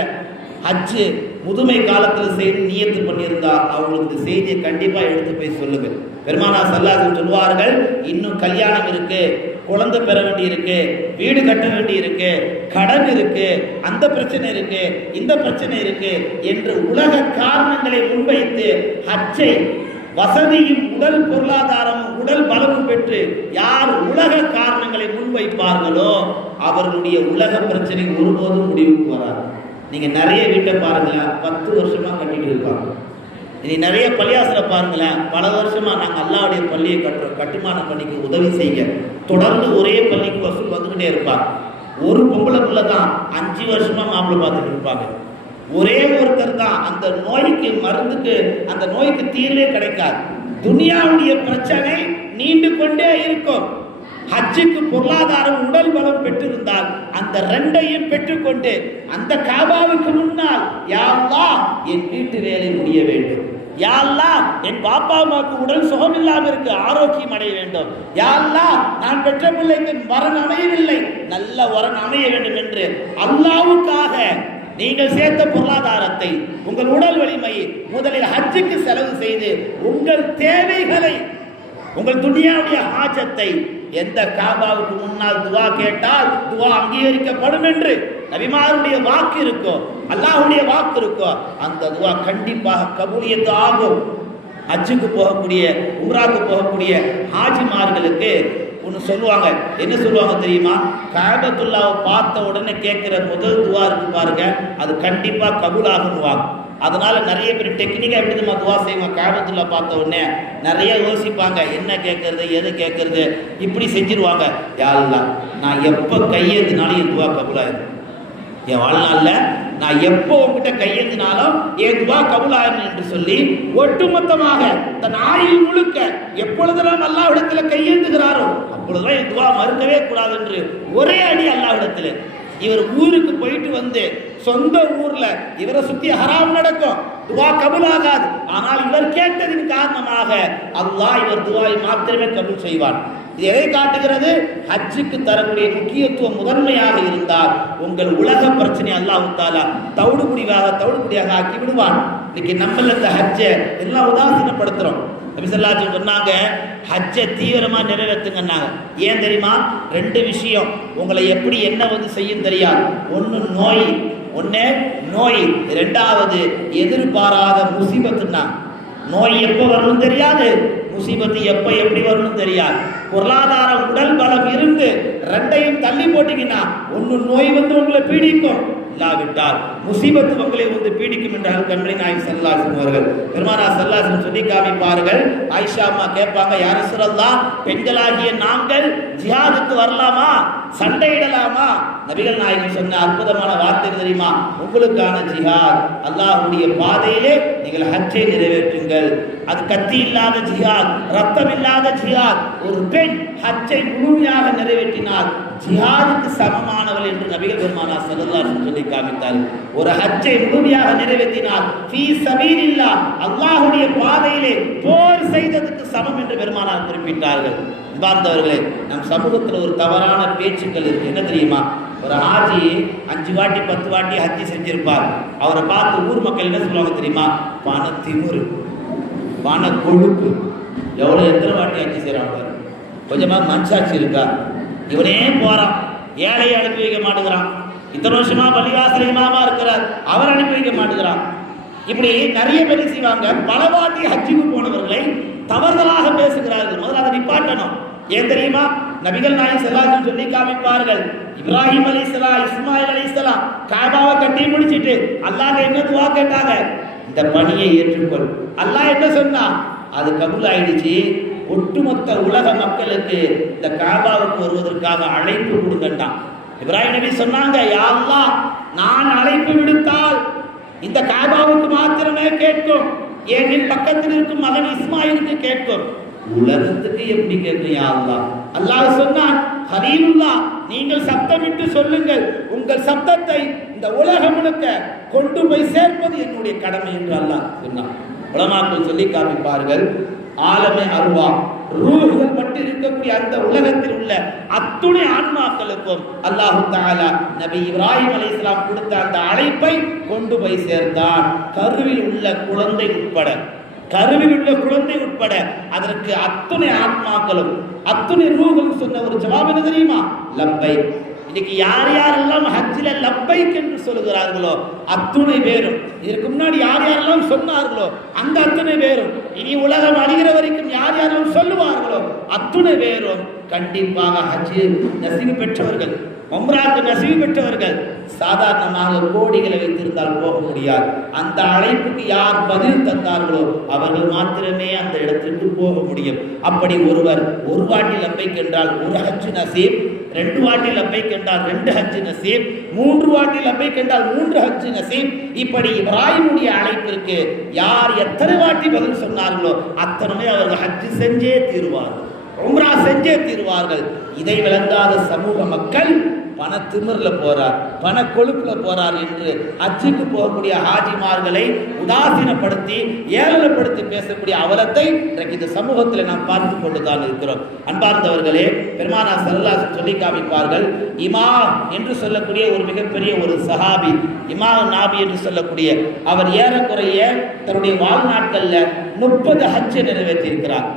ஹஜ்ஜு முதுமை காலத்தில் செய்து நியத்து பண்ணியிருந்தா அவங்களுக்கு செய்தியை கண்டிப்பா எடுத்து போய் சொல்லுங்க. பெருமானார் ஸல்லல்லாஹு அலைஹி வஸல்லம் சொல்வார்கள், இன்னும் கல்யாணம் இருக்கு, குழந்தை பெற வேண்டி இருக்கு, வீடு கட்ட வேண்டி இருக்கு, கடன் இருக்கு, அந்த பிரச்சனை இருக்கு, இந்த பிரச்சனை இருக்கு என்று உலக காரணங்களை முன்வைத்து ஹஜ்ஜை வசதியும் உடல் பொருளாதாரமும் உடல் பலமும் பெற்று யார் உலக காரணங்களை முன்வைப்பார்களோ அவர்களுடைய உலக பிரச்சனை ஒருபோதும் முடிவுக்கு வராது. நீங்க நிறைய வீட்டை பாருங்களேன், 10 வருஷமா கட்டிட்டு இருப்பாங்க. இனி நிறைய பள்ளியாசல பாருங்களேன், பல வருஷமா நாங்கள் அல்லாவுடைய பள்ளியை கட்டுறோம், கட்டுமான பள்ளிக்கு உதவி செய்ய தொடர்ந்து ஒரே பள்ளிக்கு வசூல் வந்துகிட்டே இருப்பாங்க. ஒரு பொம்பளை பிள்ளை தான் 5 வருஷமா மாப்பிள்ளை பார்த்துட்டு இருப்பாங்க. ஒரே ஒருத்தர் தான் அந்த நோய்க்கு மருந்துக்கு, அந்த நோய்க்கு தீர்வே கிடைக்காது. துனியாவுடைய பிரச்சனை நீண்டு கொண்டே இருக்கும். ஹஜ்ஜுக்கு பொருளாதாரம் உடல் பலம் பெற்றிருந்தால் அந்த 2ஐயும் பெற்றுக்கொண்டு அந்த காபாவுக்கு முன்னால், யா அல்லாஹ் என் வீட்டு வேலை முடிய வேண்டும், யா அல்லாஹ் என் பாப்பா அம்மாவுக்கு உடல் சுகம் இல்லாமல் இருக்கு, ஆரோக்கியம் அடைய வேண்டும், யா அல்லாஹ் நான் பெற்ற பிள்ளைக்கு வரன் அமையவில்லை, நல்ல வரன் அமைய வேண்டும் என்று அல்லாஹ்வுக்காக நீங்கள் சேர்த்த பொருளாதாரத்தை, உங்கள் உடல் வலிமையை முதலில் ஹஜ்ஜுக்கு செலவு செய்து உங்கள் தேவைகளை, உங்கள் துனியாவுடைய ஹாஜத்தை எந்த காபாவுக்கு முன்னால் துவா கேட்டால் துவா அங்கீகரிக்கப்படும் என்று நபிமாருடைய வாக்கு இருக்கோ, அல்லாஹ்வுடைய வாக்கு இருக்கோ, அந்த துவா கண்டிப்பாக கபூலியத்து ஆகும். ஹஜ்ஜுக்கு போகக்கூடிய உம்ராக்கு போகக்கூடிய ஹாஜிமார்களுக்கு ஒன்று சொல்லுவாங்க. என்ன சொல்லுவாங்க தெரியுமா? காபத்துல்லாவை பார்த்த உடனே கேட்கிற முதல் துவா இருக்கு பாருங்க, அது கண்டிப்பா கபூல் ஆகுவாங்க. அதனால நிறைய பேர் டெக்னிக்காக எப்படி நம்ம துவா செய்வோம், காபத்துல்லா பார்த்த உடனே நிறைய யோசிப்பாங்க, என்ன கேட்கறது எது கேட்கறது, இப்படி செஞ்சிருவாங்க. யா அல்லாஹ், நான் எப்போ கையேந்தினாலும் என் துவா கபூலாயிரும், என் வாழ்நாளில் நான் எப்போ உங்ககிட்ட கையேந்தினாலும் என் துவா கபூலாயிரும் என்று சொல்லி ஒட்டுமொத்தமாக தன் ஆயுள் முழுக்க எப்பொழுதெல்லாம் அல்லாஹ்விடத்தில் கையேந்துகிறாரோ அப்பொழுதுதான் என் துவா மறுக்கவே கூடாது என்று ஒரே அடி அல்லாஹ்விடத்தில். இவர் ஊருக்கு போயிட்டு வந்து சொந்த ஊர்ல இவரை சுத்தி ஹராம் நடக்கும், துவா கபூலாகாது. ஆனால் இவர் கேட்டதின் காரணமாக அல்லாஹ் இவர் துவாவை மாத்திரமே கபூல் செய்வான். இது எதை காட்டுகிறது? ஹஜ்ஜுக்கு தரக்கூடிய முக்கியத்துவம் முதன்மையாக இருந்தால் உங்கள் உலக பிரச்சனை அல்லாஹ் தஆலா தவிடுபடியாக ஆக்கி விடுவான். இன்னைக்கு நம்மள இந்த ஹஜ்ஜை எல்லாம் உதாசீனப்படுத்துறோம். நபி ஸல்லல்லாஹு அலைஹி வஸல்லம் சொன்னாங்க, ஹஜ்ஜை தீவிரமா நிறைவேற்றுங்கன்னாங்க. ஏன் தெரியுமா? ரெண்டு விஷயம் உங்களை எப்படி என்ன வந்து செய்யும் தெரியாது. ஒன்று நோய், ரெண்டாவது எதிர்பாராத முசீபத்துன்னா. நோய் எப்போ வரணும் தெரியாது, முசீபத்து எப்போ எப்படி வரணும் தெரியாது. பொருளாதாரம் உடல் பலம் இருந்து ரெண்டையும் தள்ளி போட்டீங்கன்னா ஒன்று நோய் வந்து உங்களை பீடிக்கும், இல்லாவிட்டால் முசீபத்து உங்களை வந்து பீடிக்கும் என்றால் கண்மணி நாயகம் ஸல்லல்லாஹு அலைஹி வஸல்லம் அவர்கள் பெருமானா ஸல்லல்லாஹு அலைஹி வஸல்லம் சொல்லி காமிப்பார்கள். ஆயிஷா அம்மா கேட்பாங்க, யா ரசூலல்லாஹ், பெண்களாகிய நாங்கள் ஜிஹாதுக்கு வரலாமா, சண்டையிடலாமா? நபிகள் நாயகம் சொன்ன அற்புதமான வார்த்தை தெரியுமா? உங்களுக்கான ஜிஹாத் அல்லாஹ்வுடைய பாதையிலே நீங்கள் ஹஜ்ஜை நிறைவேற்றுங்கள். அது கத்தி இல்லாத ஜிஹாத், ரத்தம் இல்லாத ஜிஹாத். ஒரு பெண் ஹஜ்ஜை முழுமையாக நிறைவேற்றினால் ஜிஹாதுக்கு சமமானவள் என்று நபிகள் பெருமானார் ஸல்லல்லாஹு அலைஹி வஸல்லம் சொல்லி காமித்தார்கள். ஒரு ஹஜ்ஜை முழுமையாக நிறைவேற்றினால் ஃபீ சபீலில்லாஹ், அல்லாஹ்வுடைய பாதையிலே போர் செய்ததுக்கு சமம் என்று பெருமானார் குறிப்பிட்டார்கள். பார்த்தவர்களே, நம் சமூகத்தில் ஒரு தவறான பேச்சுக்கள் இருக்கு. என்ன தெரியுமா? ஒரு ஹாஜி 5 வாட்டி 10 வாட்டி ஹஜ்ஜி செஞ்சிருப்பார். அவரை பார்த்து ஊர் மக்கள் என்ன சொல்லுவாங்க தெரியுமா? பண திமிரு, பண கொழுப்பு. எத்தனை வாட்டி ஹஜ்ஜி செய்யறாங்க? கொஞ்சமாக மனசாட்சி இருக்கா? இவனே போறான், ஏழையை அனுப்பி வைக்க மாட்டேங்கிறான். இத்தனை வருஷமா பள்ளிவாசல் இமாமா இருக்கிறார், அவர் அனுப்பி வைக்க மாட்டேங்கிறான். இப்படி நிறைய பேர் செய்வாங்க. பல வாட்டி ஹஜ்ஜுக்கு போனவர்களை தவறுதலாக பேசுகிறார்கள். முதல்ல அதை நிப்பாட்டணும். ஏன் தெரியுமா? நபிகள் நாயகம் ஸல்லல்லாஹு அலைஹி வஸல்லம் சொல்லி காமிப்பார்கள், இப்ராஹிம் அலைஹிஸ்ஸலாம், இஸ்மாயில் அலைஹிஸ்ஸலாம் காபாவை கட்டி முடிச்சிட்டு அல்லாஹ்ட்ட என்ன துஆ கேட்டாங்க? இந்த பணியை ஏற்றுக்கொள். அல்லாஹ் என்ன சொன்னா? அது கபூல் ஆயிடுச்சு. ஒட்டுமொத்த உலக மக்களுக்கு இந்த காபாவுக்கு வருவதற்காக அழைப்பு கொடுங்கட்டான். இப்ராஹிம் நபி சொன்னாங்க, யா அல்லாஹ், நான் அழைப்பு விடுத்தால் இந்த காபாவுக்கு மாத்திரமே கேட்கும், என் பக்கத்தில் இருக்கும் மகன் இஸ்மாயிலுக்கு கேட்கும், உலகத்துக்கு எப்படி கேட்கும் யா அல்லாஹ்? அல்லாஹ் சொன்னான், ஹலீலுல்லாஹ், நீங்கள் சத்தமிட்டு சொல்லுங்கள், உங்கள் சத்தத்தை இந்த உலகம் முழுக்க கொண்டு போய் சேர்ப்பது என்னுடைய கடமை என்று அல்லாஹ் சொன்னான். உலமாக்கள் சொல்லி காமிப்பார்கள், ஆலமே அருவா, ரூஹுகள் மட்டும் இருக்கக்கூடிய அந்த உலகத்தில் உள்ள அத்துணை ஆன்மாக்களுக்கும் அல்லாஹு தஆலா நபி இப்ராஹிம் அலைஹிஸ்ஸலாம் கொடுத்த அந்த அழைப்பை கொண்டு போய் சேர்த்தான். கருவில் உள்ள குழந்தை உட்பட அதற்கு அத்துணை ஆத்மாக்களும் அத்துணை ரூஹுகளும் சொன்ன ஒரு ஜவாப் என்ன தெரியுமா? லப்பைக். இன்னைக்கு யாரெல்லாம் ஹஜ்ஜில லப்பைக் என்று சொல்லுகிறார்களோ அத்துணை பேரும், இதற்கு முன்னாடி யாரெல்லாம் சொன்னார்களோ அந்த அத்துணை பேரும், இனி உலகம் அழிகிற வரைக்கும் யாரெல்லாம் சொல்லுவார்களோ அத்துணை பேரும் கண்டிப்பாக ஹஜ்ஜி நசீபு பெற்றவர்கள், உம்ராக்கு நசீபு பெற்றவர்கள். சாதாரணமாக கோடிகளை வைத்திருந்தால் போக முடியாது. அந்த அழைப்புக்கு யார் பதில் தந்தார்களோ அவர்கள் மாத்திரமே அந்த இடத்திற்கு போக முடியும். அப்படி ஒருவர் ஒரு வாட்டி லப்பைக் என்றால் ஒரு ஹஜ் நசீப், 2 வாட்டி லப்பைக் என்றால் 2 ஹஜ் நசீப், 3 வாட்டி லப்பைக் என்றால் 3 ஹஜ் நசீப். இப்படி இப்ராஹிமுடைய அழைப்பிற்கு யார் எத்தனை வாட்டி பதில் சொன்னார்களோ அத்தனை அவர்கள் ஹஜ் செஞ்சே தீருவார்கள், உம்ரா செஞ்சே தீருவார்கள். இதை விளங்காத சமூக மக்கள் பண திமிர்ல போறார், பண கொழுப்புல போறார் என்று ஹஜ்ஜுக்கு போகக்கூடிய ஹாஜிமார்களை உதாசீனப்படுத்தி ஏளனப்படுத்தி பேசக்கூடிய அவலத்தை இன்றைக்கு இந்த சமூகத்தில் நாம் பார்த்து கொண்டுதான் இருக்கிறோம். அன்பார்ந்தவர்களே, பெருமானார் ஸல்லல்லாஹு அலைஹி வஸல்லம் சொல்லி காமிப்பார்கள், இமாம் என்று சொல்லக்கூடிய ஒரு மிகப்பெரிய ஒரு சஹாபி, இமாம் நாபி என்று சொல்லக்கூடிய அவர் ஏறக்குறைய தன்னுடைய வாழ்நாட்கள்ல 30 ஹஜ்ஜை நிறைவேற்றியிருக்கிறார்.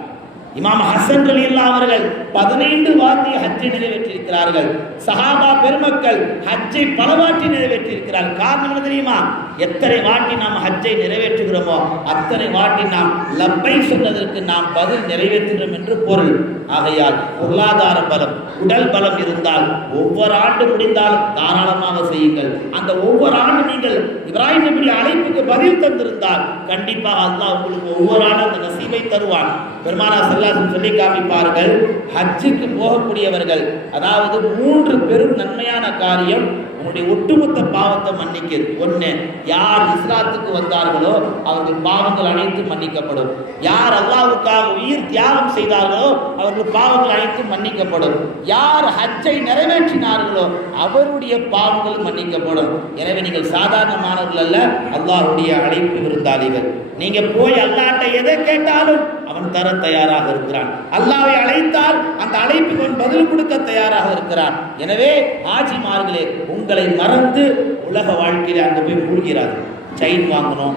இமாம் ஹசன் ரலியல்லாஹு அவர்கள் 15 வாட்டி ஹஜ்ஜை நிறைவேற்றியிருக்கிறார்கள். சஹாபா பெருமக்கள் ஹஜ்ஜை பல வாட்டி நிறைவேற்றியிருக்கிறார்கள். காரணம் என்ன தெரியுமா? எத்தனை வாட்டி நாம் ஹஜ்ஜை நிறைவேற்றுகிறோமோ அத்தனை வாட்டி நாம் லப்பை சொன்னதற்கு நாம் பதில் நிறைவேற்றுகிறோம் என்று பொருள். ஆகையால் பொருளாதார பலம், உடல் பலம் இருந்தால் ஒவ்வொரு ஆண்டு முடிந்தாலும் தாராளமாக செய்யுங்கள். அந்த ஒவ்வொரு ஆண்டு நீங்கள் இப்ராஹிம் நபியுடைய அழைப்புக்கு பதில் தந்திருந்தால் கண்டிப்பாக அல்லாஹ் உங்களுக்கு ஒவ்வொரு ஆண்டும் அந்த நசீபை தருவான். பெருமானார் ஸல்லல்லாஹு அலைஹி வஸல்லம் சொல்லி காமிப்பார்கள், ஹஜ்ஜுக்கு போகக்கூடியவர்கள், அதாவது 3 பெரும் நன்மையான காரியம் உங்களுடைய ஒட்டுமொத்த பாவத்தை மன்னிக்கிறது. ஒன்று, யார் இஸ்லாத்துக்கு வந்தார்களோ அவர்கள் பாவங்கள் அனைத்தும் மன்னிக்கப்படும். யார் அல்லாஹ்வுக்காக உயிர் தியாகம் செய்தார்களோ அவர்கள் பாவங்கள் அனைத்தும் மன்னிக்கப்படும். யார் ஹஜ்ஜை நிறைவேற்றினார்களோ அவருடைய பாவங்கள் மன்னிக்கப்படும். எனவே நீங்கள் சாதாரணமானவர்கள் அல்ல, அல்லாஹ்வுடைய அழைப்பு விருந்தாளிகள். நீங்க போய் அல்லாஹ்ட்ட எதை கேட்டாலும் அவன் தர தயாராக இருக்கிறான். அல்லாஹ்வை அழைத்தால் அந்த அழைப்புக்கு அவன் பதில் கொடுக்க தயாராக இருக்கிறான். எனவே ஆஜிமார்களே, உங்களை மறந்து உலக வாழ்க்கையில அங்கே போய் மூழ்கிறார். செயின் வாங்கணும்,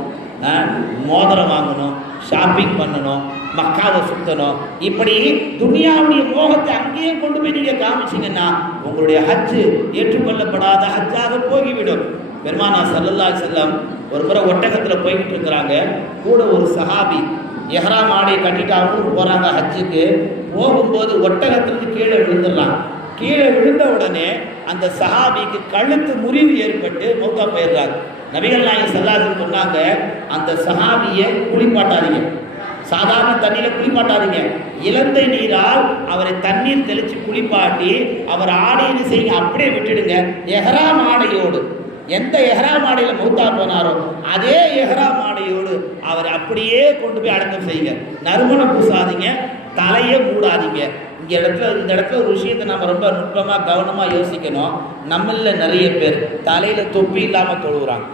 மோதிரம் வாங்கணும், ஷாப்பிங் பண்ணணும், மக்காவை சுத்தணும், இப்படி துனியாவுடைய மோகத்தை அங்கேயே கொண்டு போய் நீங்க காமிச்சிங்கன்னா உங்களுடைய ஹஜ்ஜு ஏற்றுக்கொள்ளப்படாத ஹஜ்ஜாக போய்விடும். பெருமானார் ஸல்லல்லாஹு அலைஹி வஸல்லம் ஒரு முறை ஒட்டகத்தில் போய்கிட்டு இருக்கிறாங்க. கூட ஒரு சஹாபி எஹ்ராம் ஆடையை கட்டிட்டு அவங்களும் போகிறாங்க ஹஜ்ஜுக்கு. போகும்போது ஒட்டகத்திலிருந்து கீழே விழுந்துடுறாங்க. கீழே விழுந்த உடனே அந்த சஹாபிக்கு கழுத்து முறிவு ஏற்பட்டு மௌத்தா போயிடுறாங்க. நபிகள் நாயகம் ஸல்லல்லாஹு அலைஹி வஸல்லம் சொன்னாங்க, அந்த சஹாபியை குளிப்பாட்டாதீங்க, சாதாரண தண்ணீரில் குளிப்பாட்டாதீங்க, இலந்தை நீரால் அவரை தண்ணீர் தெளித்து குளிப்பாட்டி அவர் ஆடையை செய்ய அப்படியே விட்டுடுங்க. எஹ்ராம் ஆடையோடு, எந்த எஹ்ராம் ஆடையில் மௌத்தா போனாரோ அதே எஹ்ராம் ஆடையோடு அவர் அப்படியே கொண்டு போய் அடக்கம் செய்யுங்க. நறுமணம் பூசாதீங்க, தலையை மூடாதீங்க. இந்த இடத்துல ஒரு விஷயத்தை நம்ம ரொம்ப நுட்பமாக கவனமாக யோசிக்கணும். நம்மள நிறைய பேர் தலையில் தொப்பி இல்லாமல் தொழுகிறாங்க,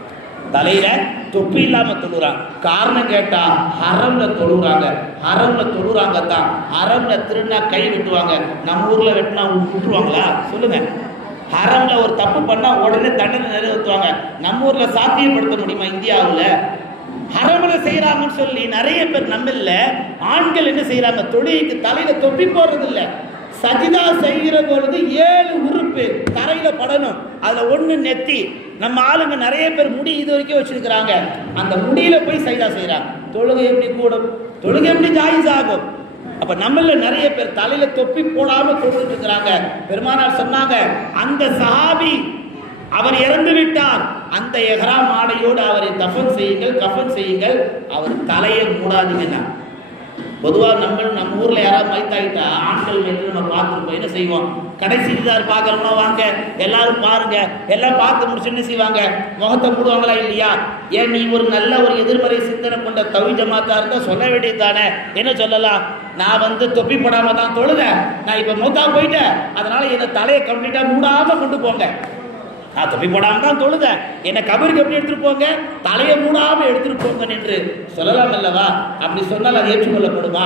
தலையில தொப்பி இல்லாம தொழுறாங்க. காரணம் கேட்டா ஹரம்ல தொழுறாங்க. ஹரம்ல தொழுறாங்க தான். ஹரம்ல திருநா கை வெட்டுவாங்க. நம்ம ஊர்ல வெட்டினா விட்டுருவாங்களா சொல்லுங்க? ஹரம்ல ஒரு தப்பு பண்ணா உடனே தண்டனை நிறைவேற்றுவாங்க. நம்ம ஊர்ல சாத்தியப்படுத்த முடியுமா? இந்தியாவில் ஹரம்ல செய்யறாங்கன்னு சொல்லி நிறைய பேர் நம்மள ஆண்கள் என்ன செய்யறாங்க, தொழுகைக்கு தலையில தொப்பி போடுறது இல்லை. சஜிதா செய்கிற பொழுது 7 உறுப்பு தரையில படணும். அதுல 1 நெத்தி. நம்ம ஆளுங்க நிறைய பேர் முடி இது வரைக்கும் வச்சிருக்கிறாங்க. அந்த முடியில போய் சஜிதா செய்யறாங்க. தொழுகை எப்படி கூடும்? தொழுகை எப்படி ஜாயிஸ் ஆகும்? அப்ப நம்மள நிறைய பேர் தலையில தொப்பி போடாம தொழுதுட்டு இருக்கிறாங்க. பெருமானார் சொன்னாங்க, அந்த சஹாபி அவர் இறந்து விட்டார், அந்த எஹ்ராம் ஆடையோடு அவரை தஃபன் செய்யுங்கள், கஃபன் செய்யுங்கள், அவர் தலையை மூடாதீங்கன்னா. பொதுவாக நம்ம ஊரில் யாராவது மைத்தாயிட்டா ஆண்கள் என்று நம்ம பார்த்துருப்போம். என்ன செய்வோம்? கடைசி இதார் பார்க்கறோம்னா வாங்க எல்லாரும் பாருங்க, எல்லாம் பார்த்து முடிச்சு என்ன செய்வாங்க, முகத்தை மூடுவாங்களா இல்லையா? ஏன் நீ ஒரு நல்ல ஒரு எதிர்மறை சிந்தனை கொண்ட தவி ஜமாத்தா இருந்தால் சொல்ல வேண்டியது தானே. என்ன சொல்லலாம்? நான் தொப்பி போடாம தான் தொழுதேன், நான் இப்போ மௌத்தா போயிட்டேன், அதனால என்னை தலையை கம்ப்ளீட்டாக மூடாம கொண்டு போங்க. நான் தொப்பி போடாம தான் தொழுதேன், என்னை கபருக்கு எப்படி எடுத்துட்டு போங்க, தலையை மூடாம எடுத்துட்டு போங்க என்று சொல்லலாம் அல்லவா? அப்படி சொன்னால் அது ஏற்றுக்கொள்ளப்படுமா?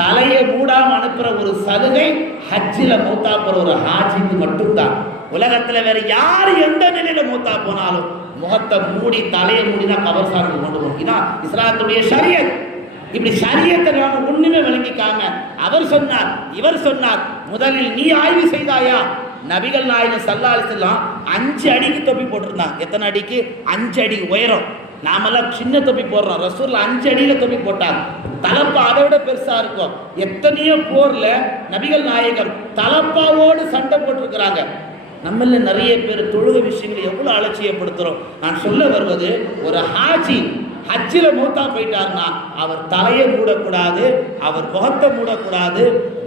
தலையை மூடாம அனுப்புற ஒரு சலுகை ஹஜ்ஜில மௌத்தா போற ஒரு ஹாஜிக்கு மட்டும்தான். உலகத்துல வேற யார் எந்த நிலையில மௌத்தா போனாலும் முகத்தை மூடி தலையை மூடினா கபர்ஸ்தானுக்கு கொண்டு போகணும். இதான் இஸ்லாத்துடைய ஷரியத். இப்படி ஷரியத்தை நாம ஒண்ணுமே விளங்கிக்காம அவர் சொன்னார் இவர் சொன்னார். முதலில் நீ ஆய்வு செய்தாயா? நபிகள் நாயகம் ஸல்லல்லாஹு அலைஹி வஸல்லம் 5 அடிக்கு தொப்பி போட்டிருந்தாங்க. எத்தனை அடிக்கு? 5 அடி உயரம். நாமெல்லாம் சின்ன தொப்பி போடுறோம். ரசூலுல்லாஹ் 5 அடியில தொப்பி போட்டாங்க. தலப்பா அதை விட பெருசா இருக்கும். எத்தனையோ போர்ல நபிகள் நாயகம் தலப்பாவோடு சண்டை போட்டிருக்கிறாங்க. நம்மள நிறைய பேர் தொழுகை விஷயங்களை எவ்வளவு அலட்சியப்படுத்துறோம். நான் சொல்ல வருவது, ஒரு ஹாஜி ஹஜ்ஜில மௌத்தா போயிட்டார்னா அவர் தலையை மூடக்கூடாது, அவர் முகத்தை மூடக்கூடாது,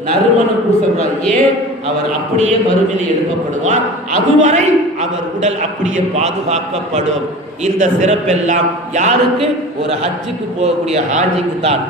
நறுமணம் பூசக்கூடாது. ஏன்? அவர் அப்படியே மறுமையில் எழுப்பப்படுவார். அதுவரை அவர் உடல் அப்படியே பாதுகாக்கப்படும். இந்த சிறப்பெல்லாம் யாருக்கு? ஒரு ஹஜ்ஜுக்கு போகக்கூடிய ஹாஜிக்கு தான்.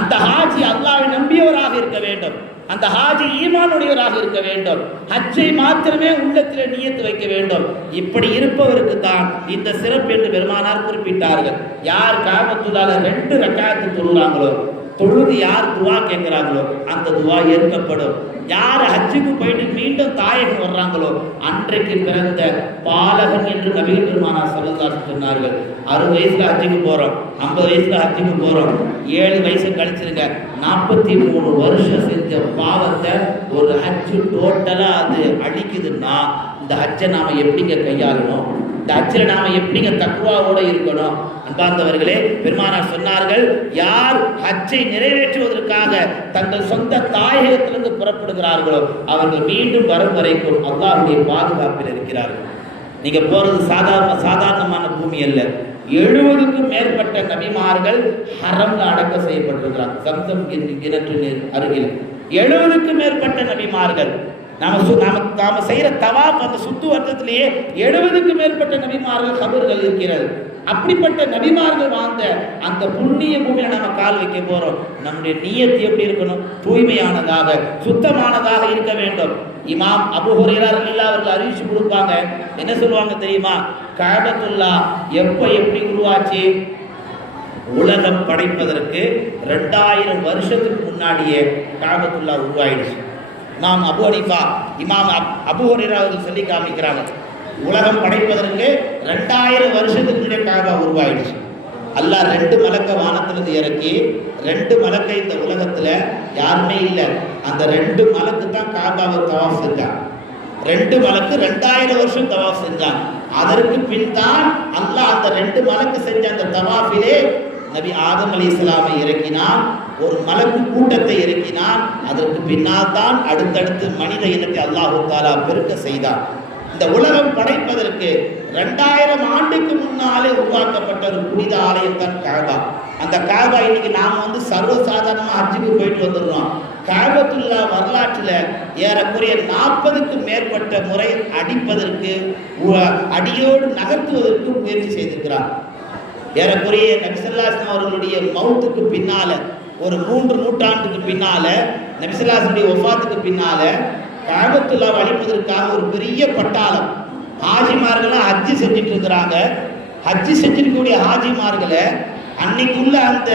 அந்த ஹாஜி அல்லாஹ்வை நம்பியவராக இருக்க வேண்டும். அந்த ஹாஜி ஈமானுடையவராக இருக்க வேண்டும். ஹஜ்ஜை மாத்திரமே உள்ளத்தில் நியத்து வைக்க வேண்டும். இப்படி இருப்பவருக்கு தான் இந்த சிறப்பு என்று பெருமானார் குறிப்பிட்டார்கள். யார் காபத்துல்லாஹ்ல 2 ரக்காத்து தொழுறாங்களோ, தொழுது யார் துவா கேட்கிறாங்களோ அந்த துவா ஏற்கப்படும். யார் ஹஜ்ஜுக்கு போயிட்டு மீண்டும் தாயகம் வர்றாங்களோ அன்றைக்கு பிறந்த பாலகன் என்று நபிகள் பெருமானார் ஸல்லல்லாஹு அலைஹி வஸல்லம் சொன்னார்கள். 60 வயசுல ஹஜ்ஜுக்கு போறோம், 50 வயசுல ஹஜ்ஜுக்கு போறோம், 7 வயசு கழிச்சிருங்க, 43 வருஷம் செஞ்ச பாவத்தை ஒரு ஹஜ்ஜு டோட்டலா அது அழிக்குதுன்னா இந்த ஹஜ்ஜை நாம எப்படிங்க கையாளணும்? இந்த ஹஜ்ஜில் நாம எப்படிங்க தக்வாவோட இருக்கணும்? அன்பார்ந்தவர்களே, பெருமானார் சொன்னார்கள், யார் ஹஜ்ஜை நிறைவேற்றுவதற்காக தங்கள் சொந்த தாயகத்திலிருந்து புறப்படுகிறார்களோ அவர்கள் மீண்டும் வரும் வரைக்கும் அல்லாஹ்வுடைய பாதுகாப்பில் இருக்கிறார்கள். நீங்க போறது சாதாரணமான பூமி அல்ல. 70க்கும் மேற்பட்ட நபிமார்கள் ஹரம்ல அடக்கம் செய்யப்பட்டிருக்கிறார். சம்சம் கிணற்று அருகில் 70க்கும் மேற்பட்ட நபிமார்கள். நாம செய்யற தவாப் அந்த சுத்து வட்டத்திலேயே 70க்கும் மேற்பட்ட நபிமார்கள் கபர்கள் இருக்கிறது. அப்படிப்பட்ட நபிமார்கள் வாழ்ந்த அந்த புண்ணிய பூமியில நாம கால் வைக்க போறோம். நம்முடைய நியத்து எப்படி இருக்கணும்? தூய்மையானதாக, சுத்தமானதாக இருக்க வேண்டும். இமாம் அபூ ஹுரைரா ரலியல்லாஹு அவர்கள் அறிவிச்சு கொடுப்பாங்க. என்ன சொல்லுவாங்க தெரியுமா? கஅபத்துல்லாஹ் எப்படி உருவாச்சு? உலகம் படைப்பதற்கு 2000 வருஷத்துக்கு முன்னாடியே கஅபத்துல்லாஹ் உருவாயிடுச்சு. இமாம் அபூ ஹுரைரா அவர்கள் சொல்லி காமிக்கிறாங்க, உலகம் படைப்பதற்கு 2000 வருஷத்துக்கு முன்னாடி காபா உருவாயிடுச்சு. அல்லாஹ் 2 மலக்க வானத்திலிருந்து இறக்கி 2 மலக்க இந்த உலகத்துல யாருமே இல்லை. அந்த 2 மலக்கு தான் காபாவை தவாஃப் செஞ்சான். 2 மலக்கு 2000 வருஷம் தவாஃப் செஞ்சான். அதற்கு பின் தான் அல்லாஹ் அந்த 2 மலக்கு செஞ்ச அந்த தவாஃபிலே நபி ஆதம் அலைஹிஸ்ஸலாமை இறக்கினான். ஒரு மலக்கு கூட்டத்தை இறக்கினான். அதற்கு பின்னால் தான் அடுத்தடுத்து மனித இனத்தை அல்லாஹ் தஆலா பெருக்க செய்தான். இந்த உலகம் படைப்பதற்கு 2000 ஆண்டுக்கு முன்னாலே உருவாக்கப்பட்ட ஒரு புனித ஆலயம் தான் காபா. அந்த காபா இன்னைக்கு நாம சர்வசாதாரணமா ஹஜ்ஜுக்கு போயிட்டு வந்துடுறோம். காபத்துல்லாஹ் வரலாற்றில் ஏறக்குறைய 40க்கும் மேற்பட்ட முறை அடிப்பதற்கு, அடியோடு நகர்த்துவதற்கு முயற்சி செய்திருக்கிறார். ஏறக்குறைய நபி ஸல்லல்லாஹு அலைஹி வஸல்லம் அவர்களுடைய மௌத்துக்கு பின்னால, ஒரு 3 நூற்றாண்டுக்கு பின்னால, நபி ஸல்லல்லாஹு அலைஹி வஸல்லம் வஃபாத்துக்கு பின்னால காபத்துல்லாஹ் அழிப்பதற்காக ஒரு பெரிய பட்டாளம் ஹாஜிமார்கள்லாம் ஹஜ்ஜி செஞ்சுட்டு இருக்கிறாங்க. ஹஜ்ஜி செஞ்சிருக்கக்கூடிய ஹாஜிமார்களை அன்னைக்குள்ள அந்த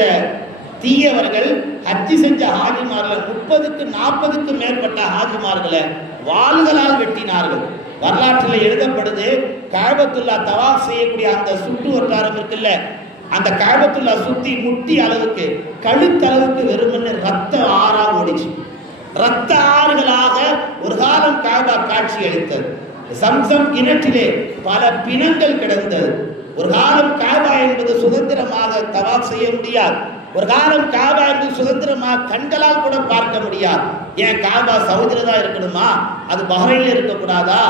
தீயவர்கள் ஹஜ்ஜி செஞ்ச ஹாஜிமார்கள் 30க்கும் 40க்கும் மேற்பட்ட ஹாஜிமார்களை வாள்களால் வெட்டினார்கள். வரலாற்றில் எழுதப்படுது, காபத்துல்லாஹ் தவாஃப் செய்யக்கூடிய அந்த சுற்று வட்டாரம் இருக்குல்ல, அந்த காபத்துல்லாஹ் சுத்தி முட்டி அளவுக்கு, கழுத்தளவுக்கு வெறுமனே ரத்த ஆறா ஓடிச்சு. ரத்த ஆறுகளாக ஒரு காலம் காபா காட்சி அளித்தது. சம்சம் கிணற்றிலே பல பிணங்கள் கிடந்தது. ஒரு காலம் காபா என்பது சுதந்திரமாக தவாஃப் செய்ய முடியாது. ஒரு காலம் காபா என்பது சுதந்திரமாக கண்களால் கூட பார்க்க முடியாது. ஏன் காபா சவுதியில தான் இருக்கணுமா? அது பஹ்ரைன்ல இருக்கக்கூடாதா?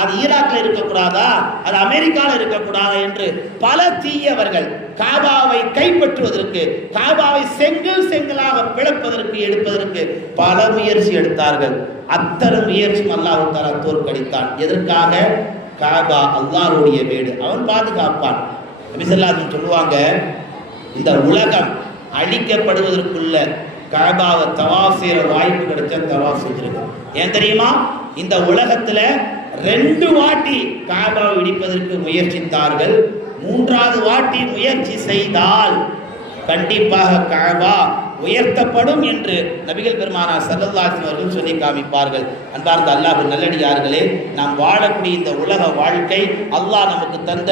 அது ஈராக்ல இருக்கக்கூடாதா? அது அமெரிக்காவில் இருக்கக்கூடாதா என்று பல தீயவர்கள் காபாவை கைப்பற்றுவதற்கு, காபாவை செங்கலாக பிளப்பதற்கு, எடுப்பதற்கு பல முயற்சி எடுத்தார்கள். அத்தனை முயற்சியும் அல்லாஹ் தஆலா தோற்கடித்தான். எதற்காக? காபா அல்லாஹ்வுடைய வீடு, அவன் பாதுகாப்பான். நபி ஸல்லல்லாஹு அலைஹி வஸல்லம் சொல்லுவாங்க, இந்த உலகம் அழிக்கப்படுவதற்குள்ள காபாவை தவாஃப் செய்யற வாய்ப்பு கிடைச்சா தவாஃப் செஞ்சிருக்கோம். ஏன் தெரியுமா? இந்த உலகத்துல 2 வாட்டி காபாவை இடிப்பதற்கு முயற்சித்தார்கள். 3வது வாட்டி முயற்சி செய்தால் கண்டிப்பாக காபா உயர்த்தப்படும் என்று நபிகள் பெருமானார் ஸல்லல்லாஹு அலைஹி வஸல்லம் அவர்கள் சொல்லி காமிப்பார்கள். அன்பார்ந்த அல்லாஹ்வின் நல்லடியார்களே, நாம் வாழக்கூடிய இந்த உலக வாழ்க்கை அல்லாஹ் நமக்கு தந்த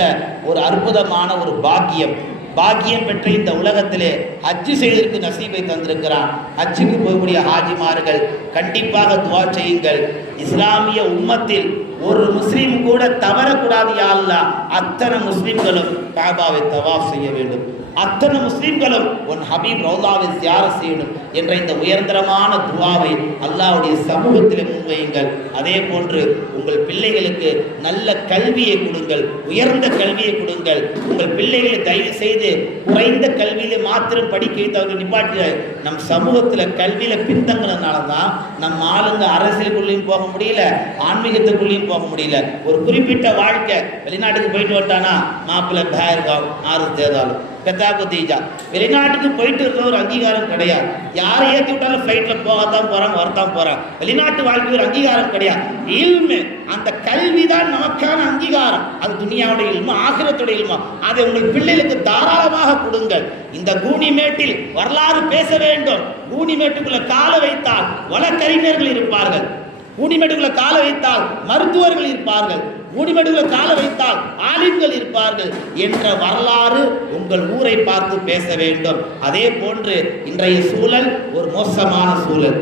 ஒரு அற்புதமான ஒரு பாக்கியம். பாக்கியம் பெற்ற இந்த உலகத்திலே ஹஜ்ஜு செய்வதற்கு நசீபை தந்திருக்கிறான். ஹஜ்ஜுக்கு போகக்கூடிய ஹாஜிமார்கள் கண்டிப்பாக துஆ செய்யுங்கள். இஸ்லாமிய உம்மத்தில் ஒரு முஸ்லீம் கூட தவறக்கூடாது. யா அல்லாஹ், அத்தனை முஸ்லிம்களும் காபாவை தவாஃப் செய்ய வேண்டும். அத்தனை முஸ்லிம்களும் உன் ஹபீப் ரௌலாவை ஜியாரத் செய்யணும் என்ற இந்த உயர்தரமான துஆவை அல்லாஹ்வுடைய சமூகத்தில் முன்வையுங்கள். அதே போன்று உங்கள் பிள்ளைகளுக்கு நல்ல கல்வியை கொடுங்கள், உயர்ந்த கல்வியை கொடுங்கள். உங்கள் பிள்ளைகளை தயவு செய்து குறைந்த கல்வியில மாத்திரம் படிக்க வைத்தவர்கள் நிப்பாட்டி. நம் சமூகத்தில் கல்வியில பின்தங்கினதுனால தான் நம்ம ஆளுங்க அரசியலுக்குள்ளேயும் போக முடியல, ஆன்மீகத்துக்குள்ளேயும் போக முடியல. ஒரு குறிப்பிட்ட வாழ்க்கை, வெளிநாட்டுக்கு போயிட்டு வந்தானா மாப்பிள்ளை பேர்காவ் ஆறு தேதாலும் பெத்தாக்கு தீஜா, வெளிநாட்டுக்கு போயிட்டு இருக்க ஒரு அங்கீகாரம் கிடையாது. யாரை ஏற்றி விட்டாலும் ஃப்ளைட்டில் போகத்தான் போகிறாங்க, வரத்தான் போகிறாங்க. வெளிநாட்டு வாழ்க்கை ஒரு அங்கீகாரம் கிடையாது. இல்மு, அந்த கல்வி தான் நமக்கான அங்கீகாரம். அது துனியாவுடைய இல்மு, ஆகிரத்துடைய இல்மு. அதை உங்கள் பிள்ளைகளுக்கு தாராளமாக கொடுங்கள். இந்த கூனிமேட்டில் வரலாறு பேச வேண்டும். கூனிமேட்டுக்குள்ள கால வைத்தால் வழக்கறிஞர்கள் இருப்பார்கள், கூனிமேட்டுக்குள்ள கால வைத்தால் மருத்துவர்கள் இருப்பார்கள், கூனிமேட்டுக்குள்ள கால வைத்தால் ஆலிம்கள் இருப்பார்கள் என்ற வரலாறு உங்கள் ஊரை பார்த்து பேச வேண்டும். அதே போன்று இன்றைய சூழல் ஒரு மோசமான சூழல்.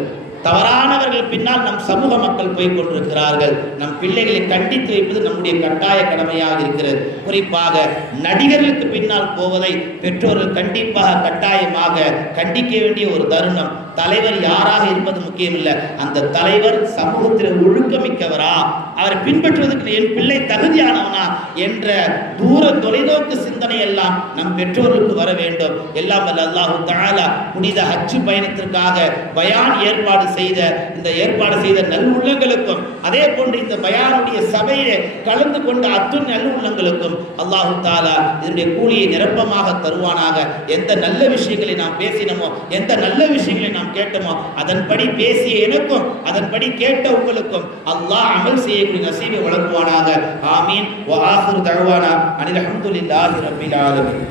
தவறானவர்கள் பின்னால் நம் சமூக மக்கள் போய் கொண்டிருக்கிறார்கள். நம் பிள்ளைகளை கண்டித்து வைப்பது நம்முடைய கட்டாய கடமையாக இருக்கிறது. குறிப்பாக நடிகர்களுக்கு பின்னால் போவதை பெற்றோர்கள் கண்டிப்பாக கட்டாயமாக கண்டிக்க வேண்டிய ஒரு தருணம். தலைவர் யாராக இருப்பது முக்கியமில்லை, அந்த தலைவர் சமூகத்தில் ஒழுக்கமிக்கவரா, அவரை பின்பற்றுவதற்கு என் பிள்ளை தகுதியானவனா என்ற தூர தொலைநோக்கு சிந்தனை எல்லாம் நம் பெற்றோர்களுக்கு வர வேண்டும். எல்லாம் வல்ல அல்லாஹு தஆலா புனித ஹஜ் பயணத்திற்காக பயான் ஏற்பாடு செய்த நல்லுள்ளங்களுக்கும் அதே போன்று இந்த பயானுடைய சபையிலே கலந்து கொண்ட அத்துணை நல்லுள்ளங்களுக்கும் அல்லாஹு தஆலா இதனுடைய கூலியை நிரப்பமாக தருவானாக. எந்த நல்ல விஷயங்களை நாம் பேசினோமோ, எந்த நல்ல விஷயங்களை நாம் கேட்டோமோ, அதன்படி பேசிய எனக்கும் அதன்படி கேட்ட உங்களுக்கும் அல்லாஹ் அமல் செய்யக்கூடிய நசீபை வழங்குவானாக. ஆமீன். வ ஆகிரு தஅவானா அனில் ஹம்துலில்லாஹி ரப்பில் ஆலமீன்.